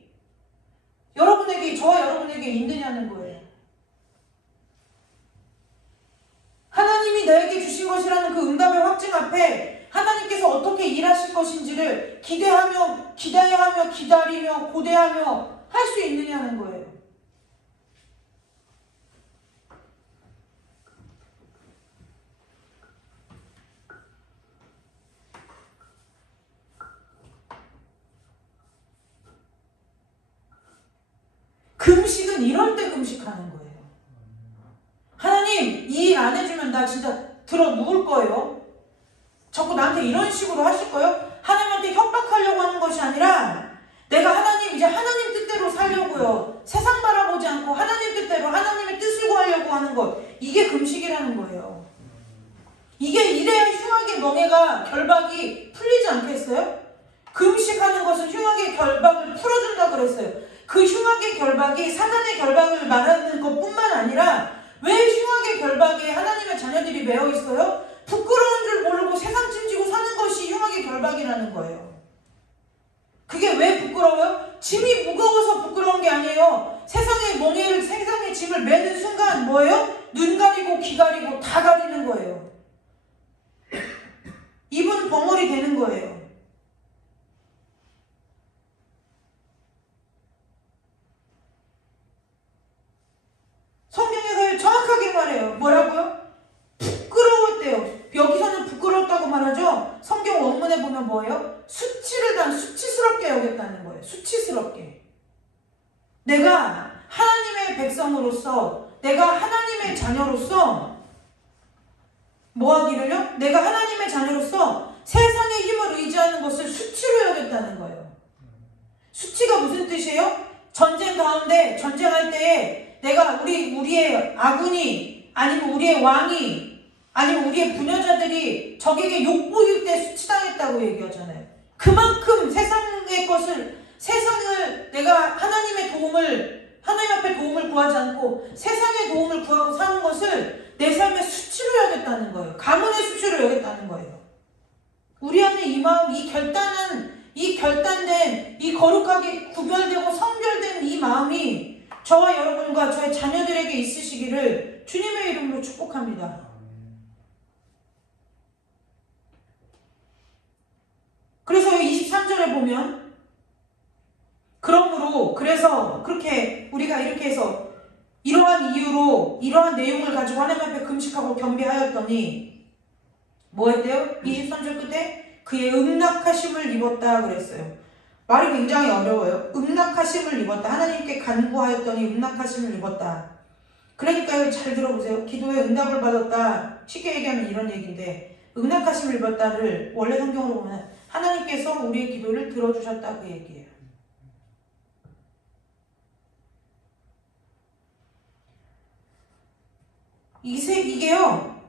저와 여러분에게 있느냐는 거예요. 하나님이 나에게 주신 것이라는 그 응답의 확증 앞에 하나님께서 어떻게 일하실 것인지를 기대하며 기다리며 고대하며 할 수 있느냐는 거예요. 금식은 이럴 때 금식하는 거예요. 하나님, 이 일 안 해주면 나 진짜 들어 누울 거예요. 자꾸 나한테 이런 식으로 하실 거예요? 하나님한테 협박하려고 하는 것이 아니라 내가 이제 하나님 뜻대로 살려고요. 세상 바라보지 않고 하나님 뜻대로 하나님의 뜻을 구하려고 하는 것. 이게 금식이라는 거예요. 이래야 흉악의 멍에가 결박이 풀리지 않겠어요? 금식하는 것은 흉악의 결박을 풀어준다 그랬어요. 그 흉악의 결박이 사단의 결박을 말하는 것뿐만 아니라 왜 흉악의 결박에 하나님의 자녀들이 매여 있어요? 부끄러운 줄 모르고 세상 짐지고 사는 것이 흉악의 결박이라는 거예요. 그게 왜 부끄러워요? 짐이 무거워서 부끄러운 게 아니에요. 세상의 짐을 매는 순간 뭐예요? 눈 가리고 귀 가리고 다 가리는 거예요. 입은 벙어리 되는 거예요. 성경에서 정확하게 말해요. 뭐라고요? 부끄러웠대요. 여기서는 부끄러웠다고 말하죠. 성경 원문에 보면 뭐예요? 수치스럽게 여겼다는 거예요. 수치스럽게. 내가 하나님의 백성으로서, 내가 하나님의 자녀로서 뭐 하기를요? 내가 하나님의 자녀로서 세상의 힘을 의지하는 것을 수치로 여겼다는 거예요. 수치가 무슨 뜻이에요? 전쟁 가운데 전쟁할 때에 내가 우리의 아군이 아니면 우리의 왕이 아니면 우리의 부녀자들이 적에게 욕보일 때 수치당했다고 얘기하잖아요. 그만큼 세상을 내가 하나님 앞에 도움을 구하지 않고 세상의 도움을 구하고 사는 것을 내 삶의 수치로 여겼다는 거예요. 가문의 수치로 여겼다는 거예요. 우리 안에 이 마음, 이 결단된, 이 거룩하게 구별되고 성별된 이 마음이 저와 여러분과 저의 자녀들에게 있으시기를 주님의 이름으로 축복합니다. 그래서 23절에 보면 그래서 그렇게 우리가 이렇게 해서 이러한 이유로 이러한 내용을 가지고 하나님 앞에 금식하고 경배하였더니 뭐 했대요? 23절 끝에 그의 음낙하심을 입었다 그랬어요. 말이 굉장히 어려워요. 음낙하심을 입었다. 하나님께 간구하였더니 음낙하심을 입었다. 그러니까요, 잘 들어보세요. 기도에 응답을 받았다. 쉽게 얘기하면 이런 얘기인데 음낙하심을 입었다를 원래 성경으로 보면 하나님께서 우리의 기도를 들어주셨다 그 얘기예요. 이게요,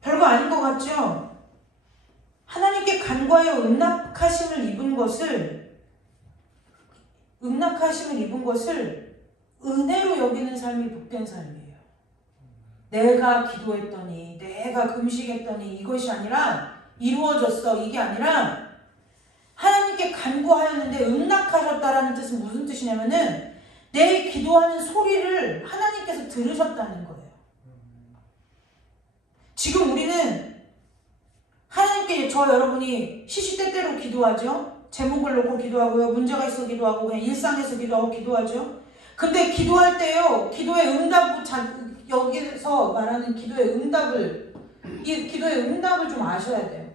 별거 아닌 것 같죠? 하나님께 간구하여 음낙하심을 입은 것을 은혜로 여기는 삶이 복된 삶이에요. 내가 기도했더니, 내가 금식했더니 이것이 아니라 이루어졌어. 이게 아니라 하나님께 간구하였는데 응낙하셨다라는 뜻은 무슨 뜻이냐면은 내 기도하는 소리를 하나님께서 들으셨다는 거예요. 지금 우리는 하나님께 저 여러분이 시시때때로 기도하죠. 제목을 놓고 기도하고요. 문제가 있어 기도하고 그냥 일상에서 기도하고 기도하죠. 근데 기도할 때요. 기도의 응답, 여기서 말하는 기도의 응답을, 이 기도의 응답을 좀 아셔야 돼요.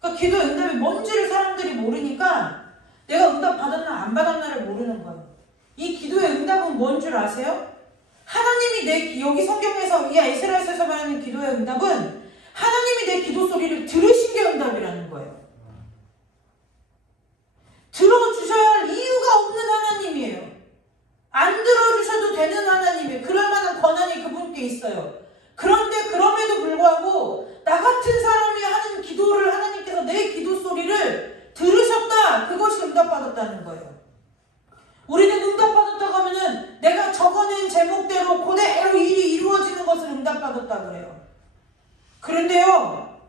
그러니까 기도의 응답이 뭔지를 사람들이 모르니까 내가 응답 받았나 안 받았나를 모르는 거예요. 이 기도의 응답은 뭔 줄 아세요? 하나님이 여기 성경에서 이 에스라에서 말하는 기도의 응답은 하나님이 내 기도 소리를 들으신 게 응답이라는 거예요. 들어주셔야 할 이유가 없는 하나님이에요. 안 들어주셔도 되는 하나님이에요. 그럴 만한 권한이 그분께 있어요. 그런데 그럼에도 불구하고 나 같은 사람이 하는 기도를 하나님께서 내 기도 소리를 들으셨다. 그것이 응답받았다는 거예요. 우리는 응답받았다고 하면은 내가 적어낸 제목대로 그대로 일이 이루어지는 것을 응답받았다 그래요. 그런데요.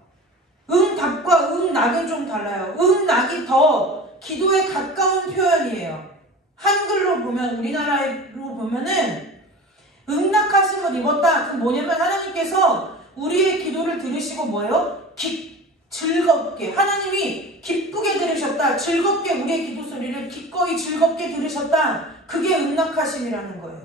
응답과 응낙은 좀 달라요. 응낙이 더 기도에 가까운 표현이에요. 한글로 보면, 우리나라로 보면은 응낙하심을 입었다. 그 뭐냐면 하나님께서 우리의 기도를 들으시고 뭐예요? 즐겁게, 하나님이 기쁘게 들으셨다. 즐겁게 우리의 기도 소리를 기꺼이 즐겁게 들으셨다. 그게 응낙하심이라는 거예요.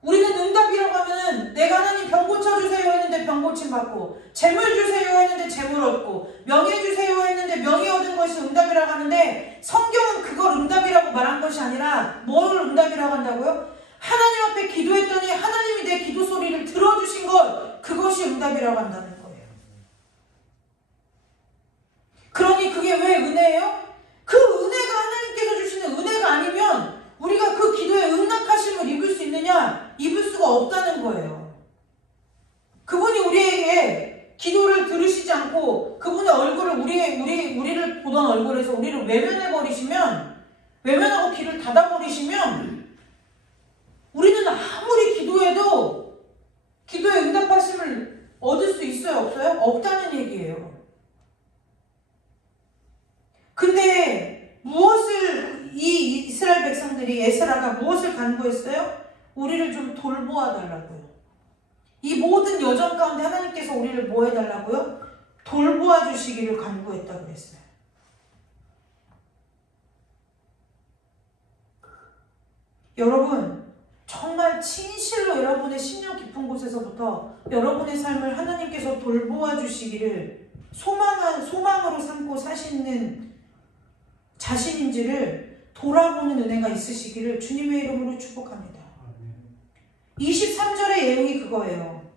우리는 응답이라고 하면은 내가 하나님 병 고쳐주세요 했는데 병 고침 받고, 재물 주세요 했는데 재물 얻고, 명예 주세요 했는데 명예 얻은 것이 응답이라고 하는데, 성경은 그걸 응답이라고 말한 것이 아니라 뭘 응답이라고 한다고요? 하나님 앞에 기도했더니 하나님이 내 기도 소리를 들어주신 것, 그것이 응답이라고 한다는 거예요. 그러니 그게 왜 은혜예요? 그 은혜가 하나님께서 주시는 은혜가 아니면 우리가 그 기도에 응낙하심을 입을 수 있느냐? 입을 수가 없다는 거예요. 그분이 우리에게 기도를 들으시지 않고 그분의 얼굴을 우리를 보던 얼굴에서 우리를 외면해버리시면, 외면하고 귀를 닫아버리시면 우리는 아무리 기도해도 기도에 응답하심을 얻을 수 있어요? 없어요? 없다는 얘기예요. 근데 무엇을 이 이스라엘 백성들이, 에스라가 무엇을 간구했어요? 우리를 좀 돌보아 달라고요. 이 모든 여정 가운데 하나님께서 우리를 뭐 해달라고요? 돌보아 주시기를 간구했다고 그랬어요. 여러분, 정말 진실로 여러분의 심령 깊은 곳에서부터 여러분의 삶을 하나님께서 돌보아 주시기를 소망으로 삼고 사시는 자신인지를 돌아보는 은혜가 있으시기를 주님의 이름으로 축복합니다. 23절의 내용이 그거예요.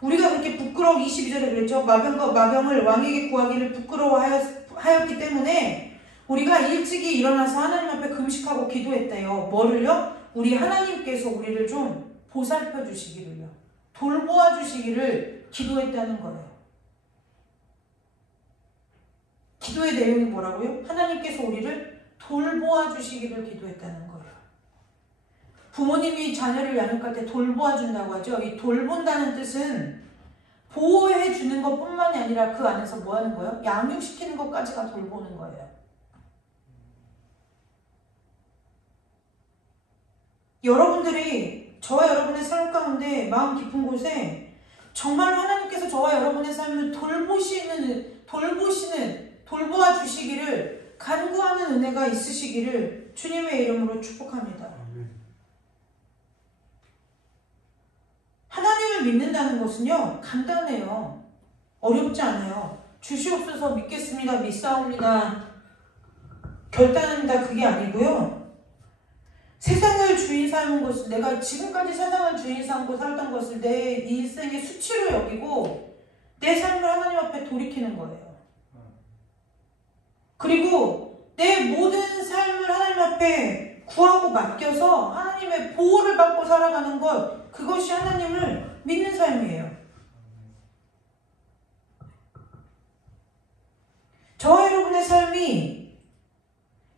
우리가 그렇게 22절에 그랬죠. 마병을 왕에게 구하기를 부끄러워하였기 때문에 우리가 일찍이 일어나서 하나님 앞에 금식하고 기도했대요. 뭐를요? 우리 하나님께서 우리를 좀 보살펴 주시기를요. 돌보아 주시기를 기도했다는 거예요. 기도의 내용이 뭐라고요? 하나님께서 우리를 돌보아 주시기를 기도했다는 거예요. 부모님이 자녀를 양육할 때 돌보아 준다고 하죠. 이 돌본다는 뜻은 보호해 주는 것뿐만이 아니라 그 안에서 뭐 하는 거예요? 양육시키는 것까지가 돌보는 거예요. 여러분들이 저와 여러분의 삶 가운데 마음 깊은 곳에 정말 하나님께서 저와 여러분의 삶을 돌보아 주시기를 간구하는 은혜가 있으시기를 주님의 이름으로 축복합니다. 하나님을 믿는다는 것은요, 간단해요. 어렵지 않아요. 주시옵소서, 믿겠습니다, 믿사옵니다, 결단합니다, 그게 아니고요. 세상을 주인 삼은 것을, 내가 지금까지 세상을 주인 삼고 살았던 것을 내 일생의 수치로 여기고 내 삶을 하나님 앞에 돌이키는 거예요. 그리고 내 모든 삶을 하나님 앞에 구하고 맡겨서 하나님의 보호를 받고 살아가는 것, 그것이 하나님을 믿는 삶이에요. 저와 여러분의 삶이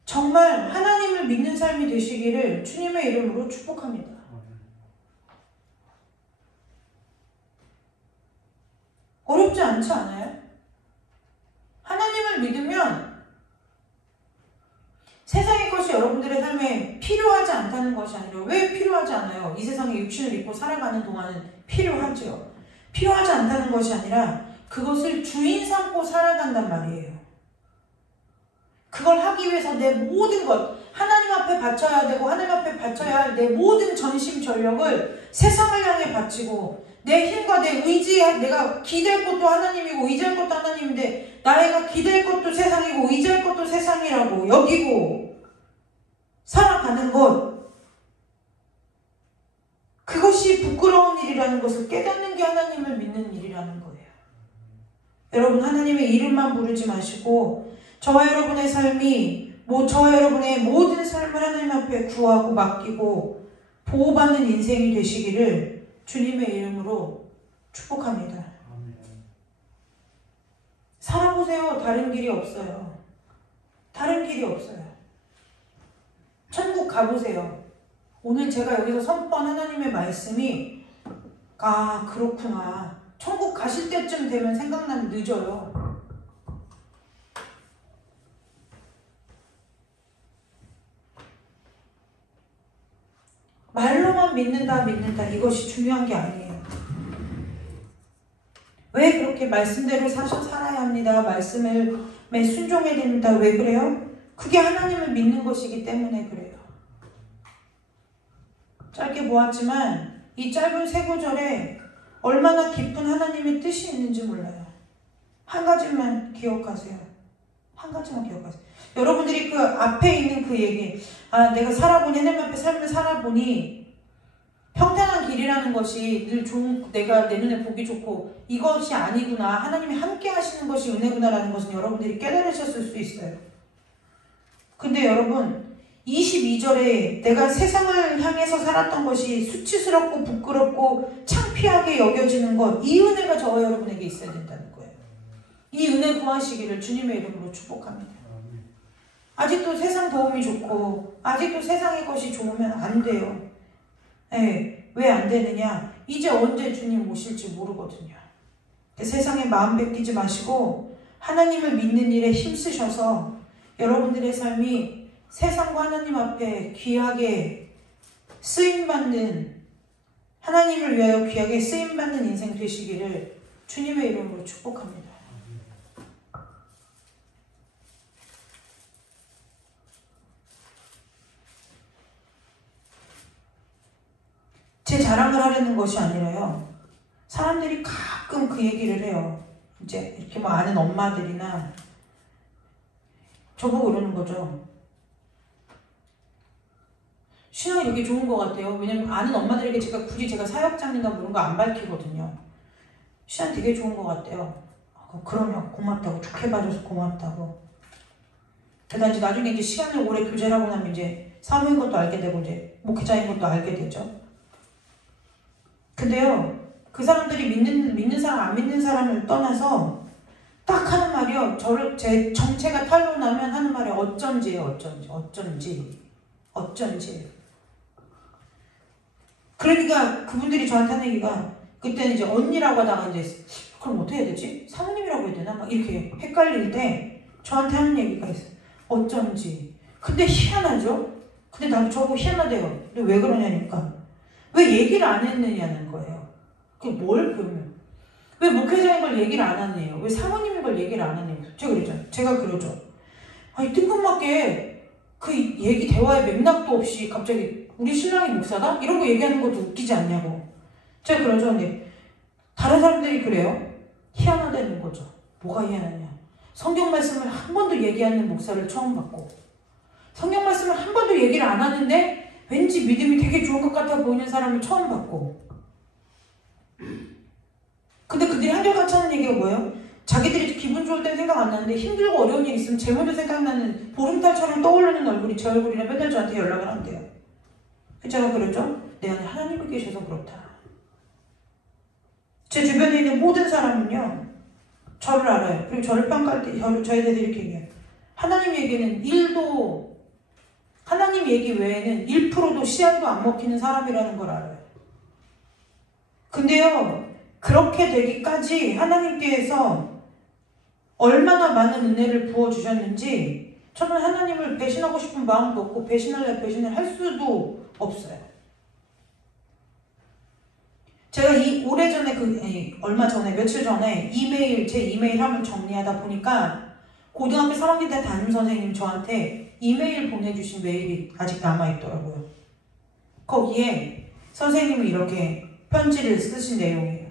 정말 하나님을 믿는 삶이 되시기를 주님의 이름으로 축복합니다. 어렵지 않지 않아요? 하나님을 믿으면 세상의 것이 여러분들의 삶에 필요하지 않다는 것이 아니라 왜 필요하지 않아요? 이 세상에 육신을 입고 살아가는 동안은 필요하죠. 필요하지 않다는 것이 아니라 그것을 주인 삼고 살아간단 말이에요. 그걸 하기 위해서 내 모든 것, 하나님 앞에 바쳐야 되고 하나님 앞에 바쳐야 할 내 모든 전심 전력을 세상을 향해 바치고 내 힘과 내 의지, 내가 기댈 것도 하나님이고 의지할 것도 하나님인데 나이가 기댈 것도 세상이고 의지할 것도 세상이라고 여기고 살아가는 것, 그것이 부끄러운 일이라는 것을 깨닫는 게 하나님을 믿는 일이라는 거예요. 여러분, 하나님의 이름만 부르지 마시고 저와 여러분의 삶이 저와 여러분의 모든 삶을 하나님 앞에 구하고 맡기고 보호받는 인생이 되시기를 주님의 이름으로 축복합니다. 살아보세요. 다른 길이 없어요. 다른 길이 없어요. 천국 가보세요. 오늘 제가 여기서 선포한 하나님의 말씀이 그렇구나. 천국 가실 때쯤 되면 생각나면 늦어요. 말로만 믿는다 이것이 중요한 게 아니에요. 왜 그렇게 말씀대로 살아야 합니다. 말씀에 순종해야 됩니다. 왜 그래요? 그게 하나님을 믿는 것이기 때문에 그래요. 짧게 보았지만 이 짧은 세 구절에 얼마나 깊은 하나님의 뜻이 있는지 몰라요. 한 가지만 기억하세요. 한 가지만 기억하세요. 여러분들이 그 앞에 있는 그 얘기, 내가 살아보니, 하나님 앞에 삶을 살아보니 평탄한 길이라는 것이 늘 내가 내 눈에 보기 좋고 이것이 아니구나, 하나님이 함께 하시는 것이 은혜구나라는 것은 여러분들이 깨달으셨을 수 있어요. 근데 여러분, 22절에 내가 세상을 향해서 살았던 것이 수치스럽고 부끄럽고 창피하게 여겨지는 것, 이 은혜가 저와 여러분에게 있어야 된다는 거예요. 이 은혜 구하시기를 주님의 이름으로 축복합니다. 아직도 세상 도움이 좋고 아직도 세상의 것이 좋으면 안 돼요. 왜 안 되느냐? 이제 언제 주님 오실지 모르거든요. 세상에 마음 뺏기지 마시고 하나님을 믿는 일에 힘쓰셔서 여러분들의 삶이 세상과 하나님 앞에 귀하게 쓰임받는, 하나님을 위하여 귀하게 쓰임받는 인생 되시기를 주님의 이름으로 축복합니다. 제 자랑을 하려는 것이 아니라요. 사람들이 가끔 그 얘기를 해요. 이제 이렇게 아는 엄마들이나 저보고 그러는 거죠. 신앙이 되게 좋은 것 같아요. 왜냐면 아는 엄마들에게 제가 사역장인가 그런 거 안 밝히거든요. 신앙 되게 좋은 것 같아요. 그러면 고맙다고, 좋게 봐줘서 고맙다고. 그다음 이제 나중에 이제 시간을 오래 교제를 하고 나면 이제 사모인 것도 알게 되고 이제 목회자인 것도 알게 되죠. 근데요, 그 사람들이 믿는 사람, 안 믿는 사람을 떠나서 딱 하는 말이요. 제 정체가 탄로나면 하는 말이 어쩐지예요. 어쩐지. 그러니까 그분들이 저한테 하는 얘기가, 그때는 이제 언니라고 하다가 이제 그럼 어떻게 해야 되지? 사모님이라고 해야 되나? 막 이렇게 헷갈릴 때 저한테 하는 얘기가 있어요. 어쩐지. 근데 희한하죠? 근데 나도 저보고 희한하대요. 근데 왜 그러냐니까. 왜 얘기를 안 했느냐는 거예요. 그게 뭘 그러면? 왜 목회자인 걸 얘기를 안 하느냐요? 왜 사모님인 걸 얘기를 안 하느냐요? 제가 그러죠. 아니 뜬금없게 그 얘기 대화의 맥락도 없이 갑자기 우리 신랑이 목사다? 이런 거 얘기하는 것도 웃기지 않냐고. 제가 그러죠. 근데 다른 사람들이 그래요. 희한하다는 거죠. 뭐가 희한하냐? 성경 말씀을 한 번도 얘기 않는 목사를 처음 봤고, 성경 말씀을 한 번도 얘기를 안 하는데 왠지 믿음이 되게 좋은 것 같아 보이는 사람을 처음 봤고. 근데 그들이 한결같이 하는 얘기가 뭐예요? 자기들이 기분 좋을 땐 생각 안 나는데 힘들고 어려운 일 있으면 제일 먼저 생각나는 보름달처럼 떠오르는 얼굴이 제 얼굴이라 맨날 저한테 연락을 한대요. 제가 그러죠? 내 안에 하나님이 계셔서 그렇다. 제 주변에 있는 모든 사람은요, 저를 알아요. 그리고 저를 평가할 때 저에 대해서 이렇게 얘기해요. 하나님 얘기는 하나님 얘기 외에는 1%도 씨알도 안 먹히는 사람이라는 걸 알아요. 근데요, 그렇게 되기까지 하나님께서 얼마나 많은 은혜를 부어주셨는지 저는 하나님을 배신하고 싶은 마음도 없고 배신을 할 수도 없어요. 제가 얼마 전에 며칠 전에 제 이메일 한번 정리하다 보니까 고등학교 3학년 때 담임선생님이 저한테 이메일 보내주신 메일이 아직 남아있더라고요. 거기에 선생님이 이렇게 편지를 쓰신 내용이에요.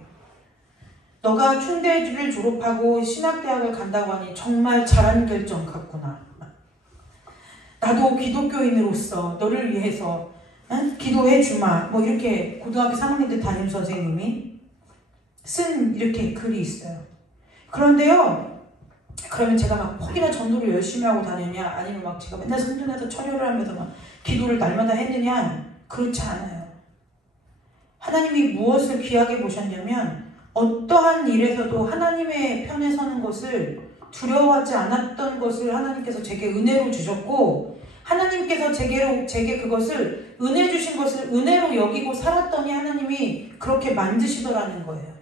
너가 충대를 졸업하고 신학대학을 간다고 하니 정말 잘한 결정 같구나. 나도 기독교인으로서 너를 위해서 기도해 주마. 뭐 이렇게 고등학교 3학년 때 담임 선생님이 쓴 이렇게 글이 있어요. 그런데요, 그러면 제가 막 퍽이나 전도를 열심히 하고 다녔냐, 아니면 막 제가 맨날 성전에서 철회를 하면서 막 기도를 날마다 했느냐, 그렇지 않아요. 하나님이 무엇을 귀하게 보셨냐면 어떠한 일에서도 하나님의 편에 서는 것을 두려워하지 않았던 것을 하나님께서 제게 은혜로 주셨고, 하나님께서 제게 그것을 은혜 주신 것을 은혜로 여기고 살았더니 하나님이 그렇게 만드시더라는 거예요.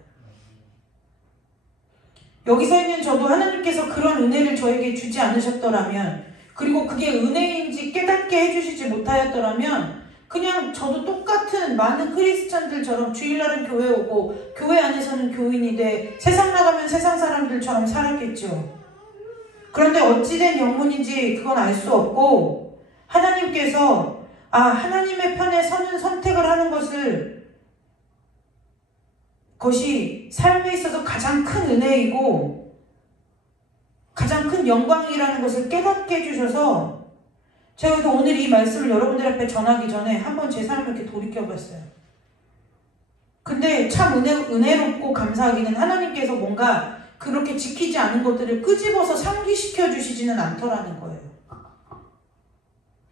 여기서 있는 저도 하나님께서 그런 은혜를 저에게 주지 않으셨더라면, 그리고 그게 은혜인지 깨닫게 해주시지 못하였더라면 그냥 저도 똑같은 많은 크리스찬들처럼 주일날은 교회 오고 교회 안에서는 교인이 돼 세상 나가면 세상 사람들처럼 살았겠죠. 그런데 어찌된 영문인지 그건 알 수 없고, 하나님께서 하나님의 편에 서는 선택을 하는 그것이 삶에 있어서 가장 큰 은혜이고 가장 큰 영광이라는 것을 깨닫게 해주셔서, 제가 그래서 오늘 이 말씀을 여러분들 앞에 전하기 전에 한번 제 삶을 이렇게 돌이켜봤어요. 근데 참 은혜롭고 감사하기는 하나님께서 뭔가 그렇게 지키지 않은 것들을 끄집어서 상기시켜 주시지는 않더라는 거예요.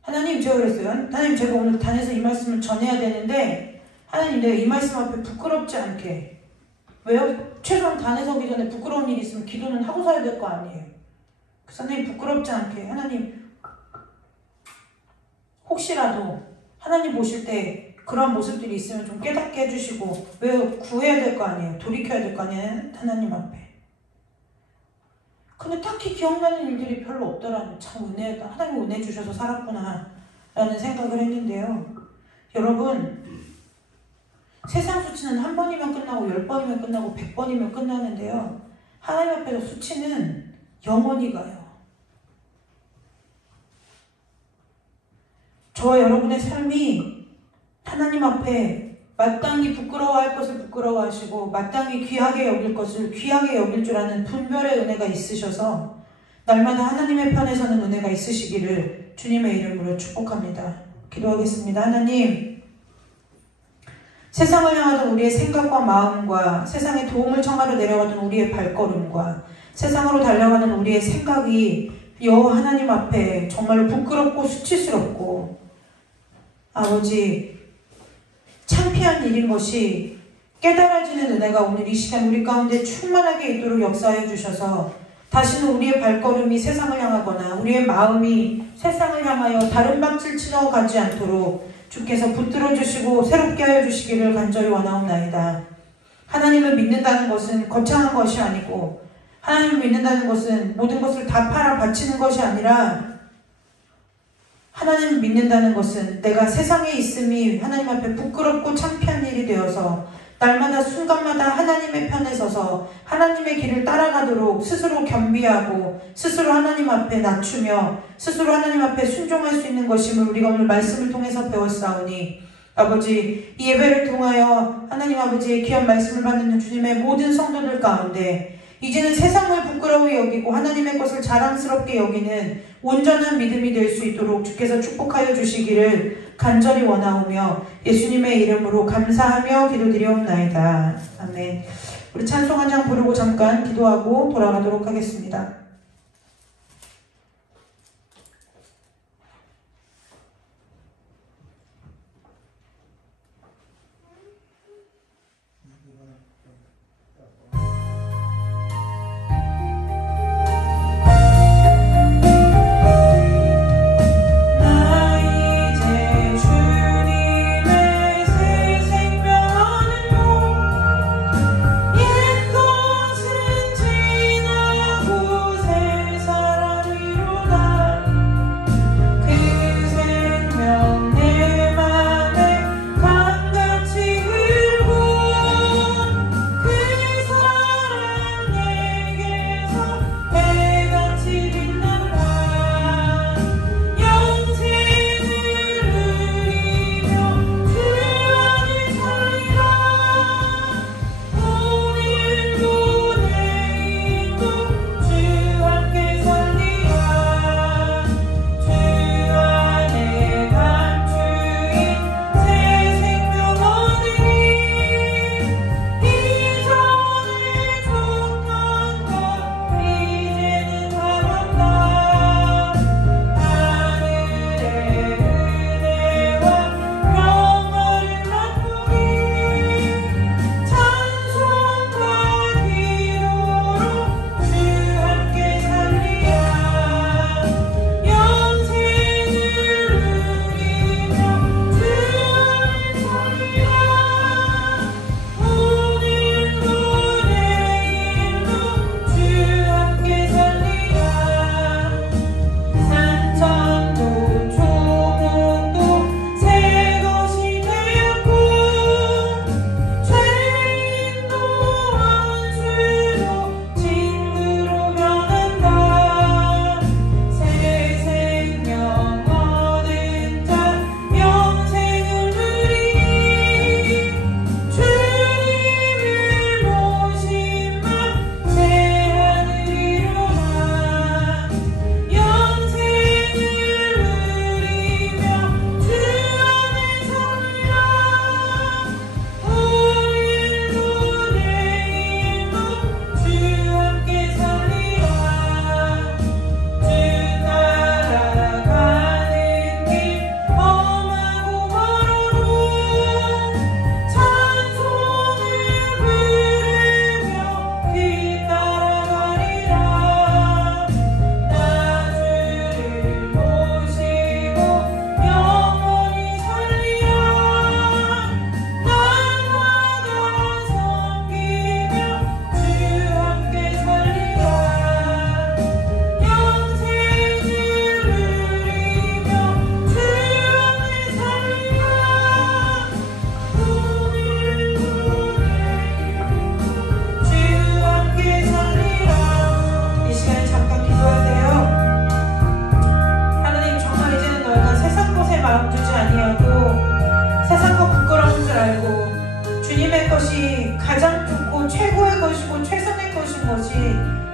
하나님, 제가 그랬어요. 하나님, 제가 오늘 단에서 이 말씀을 전해야 되는데 하나님, 내가 이 말씀 앞에 부끄럽지 않게, 왜요? 최소한 단에 서기 전에 부끄러운 일이 있으면 기도는 하고 살아야 될 거 아니에요. 그래서 하나님, 부끄럽지 않게, 하나님, 혹시라도 하나님 보실 때 그런 모습들이 있으면 좀 깨닫게 해주시고, 왜 구해야 될 거 아니에요? 돌이켜야 될 거 아니에요? 하나님 앞에. 근데 딱히 기억나는 일들이 별로 없더라는, 참 은혜다. 하나님 은혜 주셔서 살았구나 라는 생각을 했는데요. 여러분, 세상 수치는 한 번이면 끝나고 10번이면 끝나고 100번이면 끝나는데요. 하나님 앞에서 수치는 영원히 가요. 저와 여러분의 삶이 하나님 앞에 마땅히 부끄러워할 것을 부끄러워하시고 마땅히 귀하게 여길 것을 귀하게 여길 줄 아는 분별의 은혜가 있으셔서 날마다 하나님의 편에 서는 은혜가 있으시기를 주님의 이름으로 축복합니다. 기도하겠습니다. 하나님, 세상을 향하던 우리의 생각과 마음과 세상에 도움을 청하러 내려가던 우리의 발걸음과 세상으로 달려가는 우리의 생각이 여호와 하나님 앞에 정말로 부끄럽고 수치스럽고 아버지 창피한 일인 것이 깨달아지는 은혜가 오늘 이 시간 우리 가운데 충만하게 있도록 역사해 주셔서 다시는 우리의 발걸음이 세상을 향하거나 우리의 마음이 세상을 향하여 다른 밭을 치러 가지 않도록 주께서 붙들어 주시고 새롭게 하여 주시기를 간절히 원하옵나이다. 하나님을 믿는다는 것은 거창한 것이 아니고 하나님을 믿는다는 것은 모든 것을 다 팔아 바치는 것이 아니라 하나님을 믿는다는 것은 내가 세상에 있음이 하나님 앞에 부끄럽고 창피한 일이 되어서 날마다 순간마다 하나님의 편에 서서 하나님의 길을 따라가도록 스스로 겸비하고 스스로 하나님 앞에 낮추며 스스로 하나님 앞에 순종할 수 있는 것임을 우리가 오늘 말씀을 통해서 배웠사오니 아버지, 이 예배를 통하여 하나님 아버지의 귀한 말씀을 받는 주님의 모든 성도들 가운데 이제는 세상을 부끄러워 여기고 하나님의 것을 자랑스럽게 여기는 온전한 믿음이 될 수 있도록 주께서 축복하여 주시기를 간절히 원하오며 예수님의 이름으로 감사하며 기도드리옵나이다. 아멘. 우리 찬송 한 장 부르고 잠깐 기도하고 돌아가도록 하겠습니다. 옛것은 지나고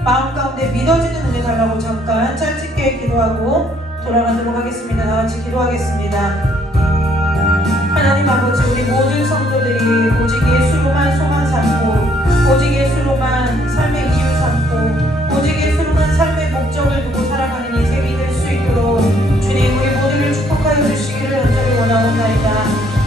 마음 가운데 믿어지는 은혜 달라고 잠깐 짧게 기도하고 돌아가도록 하겠습니다. 다같이 기도하겠습니다. 하나님 아버지, 우리 모든 성도들이 오직 예수로만 소망 삼고 오직 예수로만 삶의 이유 삼고 오직 예수로만 삶의 목적을 두고 살아가는 인생이 될 수 있도록 주님, 우리 모두를 축복하여 주시기를 간절히 원하옵나이다.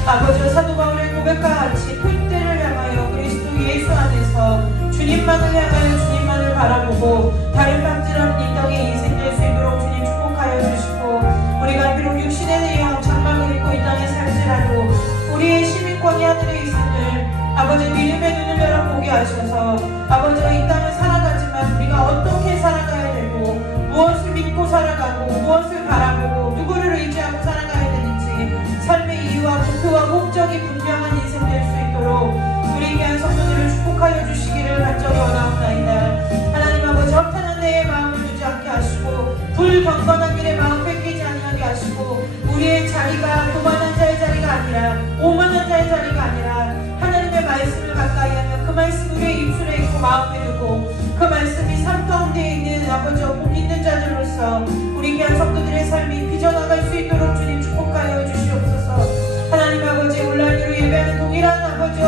아버지, 사도 바울의 고백과 같이 표대를 향하여 그리스도 예수 안에서 주님만을 향하여 주님만을 바라보고 다른 방지라는 이 땅의 인생 될 수 있도록 주님 축복하여 주시고, 우리가 비록 육신의 내형 장막을 입고 이 땅에 살지라도 우리의 시민권이 하늘에 있음을 아버지 믿음의 눈을 열어보게 하셔서 아버지 이 땅을 살아가지만 우리가 어떻게 살아가야 되고 무엇을 믿고 살아가고 무엇을 바라보고 누구를 의지하고 살아가야 되는지 삶의 이유와 목표와 목적이 분명한 인생 될 수 있도록 우리 귀한 성도들을 축복하여 주시기를 간절히 원하옵나이다. 하나님 아버지, 허탄한 데에 마음을 두지 않게 하시고 불경건한 일에 마음 뺏기지 아니하게 하시고 우리의 자리가 교만한 자의 자리가 아니라 오만한 자의 자리가 아니라 하나님의 말씀을 가까이 하며 그 말씀 우리의 입술에 있고 마음에 두고 그 말씀이 삶 가운데 있는 아버지 복 있는 자들로서 우리 귀한 성도들의 삶이 빚어나갈 수 있도록 주님 축복하여 주시옵소서. 하나님 아버지, 온라인으로 예배하는 동일한 아버지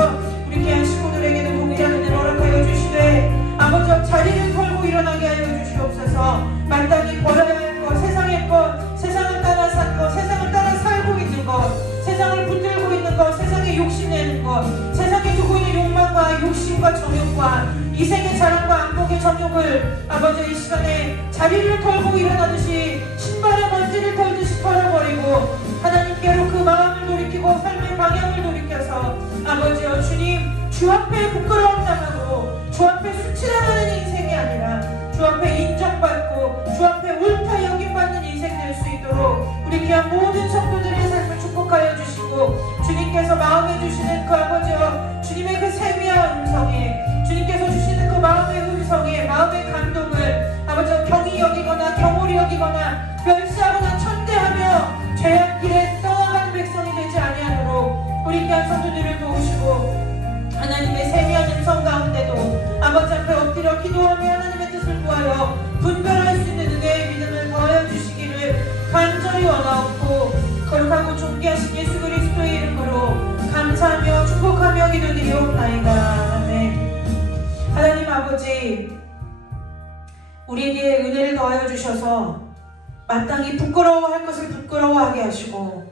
우리 귀한 식구들에게도 동일한 은혜를 허락하여 주시되 아버지 자리를 털고 일어나게 하여 주시옵소서. 마땅히 버려야 할 것, 세상의 것, 세상을 따라 산 것, 세상을 따라 살고 있는 것, 세상을 붙들고 있는 것, 세상에 욕심내는 것, 세상에 두고 있는 욕망과 욕심과 정욕과 이생의 자랑과 안목의 정욕을 아버지 이 시간에 자리를 털고 일어나듯이 신발의 먼지를 털듯이 털어버리고 하나님께로 그 마음을 돌이키고 삶의 방향을 돌이켜서 아버지여 주님, 주 앞에 부끄러움 당하고 주 앞에 수치당하는 인생이 아니라 주 앞에 인정받고 주 앞에 옳다 여김받는 인생 될 수 있도록 우리 귀한 모든 성도들의 삶을 축복하여 주시고 주님께서 마음에 주시는 그 아버지여 주님의 그 세미한 음성에 주님께서 주시는 그 마음의 음성에 마음의 감동을 아버지여 경히 여기거나 경홀히 여기거나 멸시하거나 천대하며 죄악 길에 떠나가는 백성이 되지 아니하도록 우리 귀한 성도들을 도우시고 하나님의 세미한 음성 가운데도 아버지 앞에 엎드려 기도하며 하나님의 뜻을 구하여 분별할 수 있는 은혜의 믿음을 더하여 주시기를 간절히 원하옵고 거룩하고 존귀하신 예수 그리스도의 이름으로 감사하며 축복하며 기도드리옵나이다. 아멘. 하나님 아버지, 우리에게 은혜를 더하여 주셔서 마땅히 부끄러워할 것을 부끄러워하게 하시고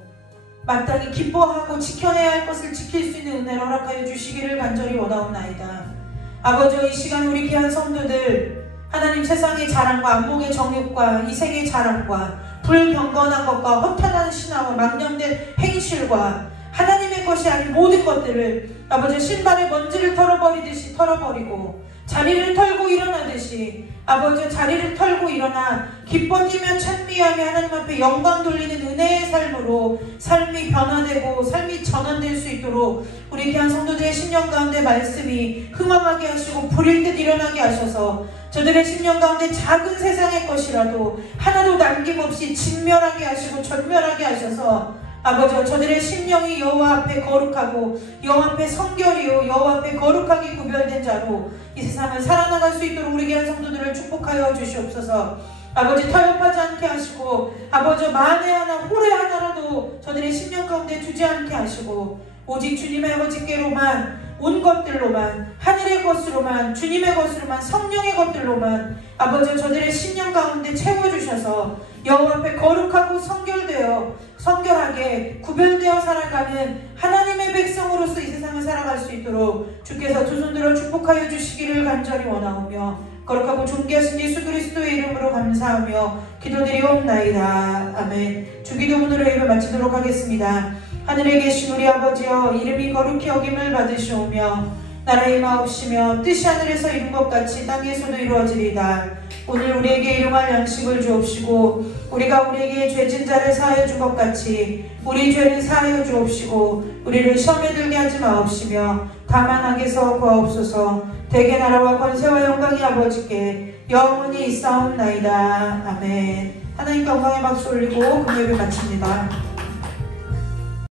마땅히 기뻐하고 지켜내야 할 것을 지킬 수 있는 은혜를 허락하여 주시기를 간절히 원하옵나이다. 아버지, 이 시간 우리 귀한 성도들 하나님 세상의 자랑과 안목의 정욕과 이생의 자랑과 불경건한 것과 허탄한 신화와 망령된 행실과 하나님의 것이 아닌 모든 것들을 아버지 신발의 먼지를 털어버리듯이 털어버리고 자리를 털고 일어나듯이 아버지 자리를 털고 일어나 기뻐 뛰며 찬미하며 하나님 앞에 영광 돌리는 은혜의 삶으로 삶이 변화되고 삶이 전환될 수 있도록 우리 귀한 성도들의 심령 가운데 말씀이 흥황하게 하시고 불일 듯 일어나게 하셔서 저들의 심령 가운데 작은 세상의 것이라도 하나도 남김없이 진멸하게 하시고 전멸하게 하셔서 아버지 저들의 심령이 여호와 앞에 거룩하고 여호와 앞에 성결이요 여호와 앞에 거룩하게 구별된 자로 이 세상을 살아나갈 수 있도록 우리 귀한 성도들을 축복하여 주시옵소서. 아버지 타협하지 않게 하시고 아버지 만에 하나 홀에 하나라도 저들의 심령 가운데 두지 않게 하시고 오직 주님의 아버지께로만 온 것들로만 하늘의 것으로만 주님의 것으로만 성령의 것들로만 아버지 저들의 심령 가운데 채워주셔서 여호와 앞에 거룩하고 성결하게 구별되어 살아가는 하나님의 백성으로서 이 세상을 살아갈 수 있도록 주께서 두 손 들어 축복하여 주시기를 간절히 원하오며 거룩하고 존귀하신 예수 그리스도의 이름으로 감사하며 기도드리옵나이다. 아멘. 주기도문으로 예배 마치도록 하겠습니다. 하늘에 계신 우리 아버지여, 이름이 거룩히 여김을 받으시오며 나라의 마옵시며 뜻이 하늘에서 이룬 것 같이 땅에서도 이루어지리다. 오늘 우리에게 일용할 양식을 주옵시고 우리가 우리에게 죄진 자를 사하여 준 것 같이 우리 죄를 사하여 주옵시고 우리를 시험에 들게 하지 마옵시며 다만 악에서 구하옵소서. 대개 나라와 권세와 영광이 아버지께 영원히 있사옵나이다. 아멘. 하나님께 영광의 박수 올리고 금요일 마칩니다.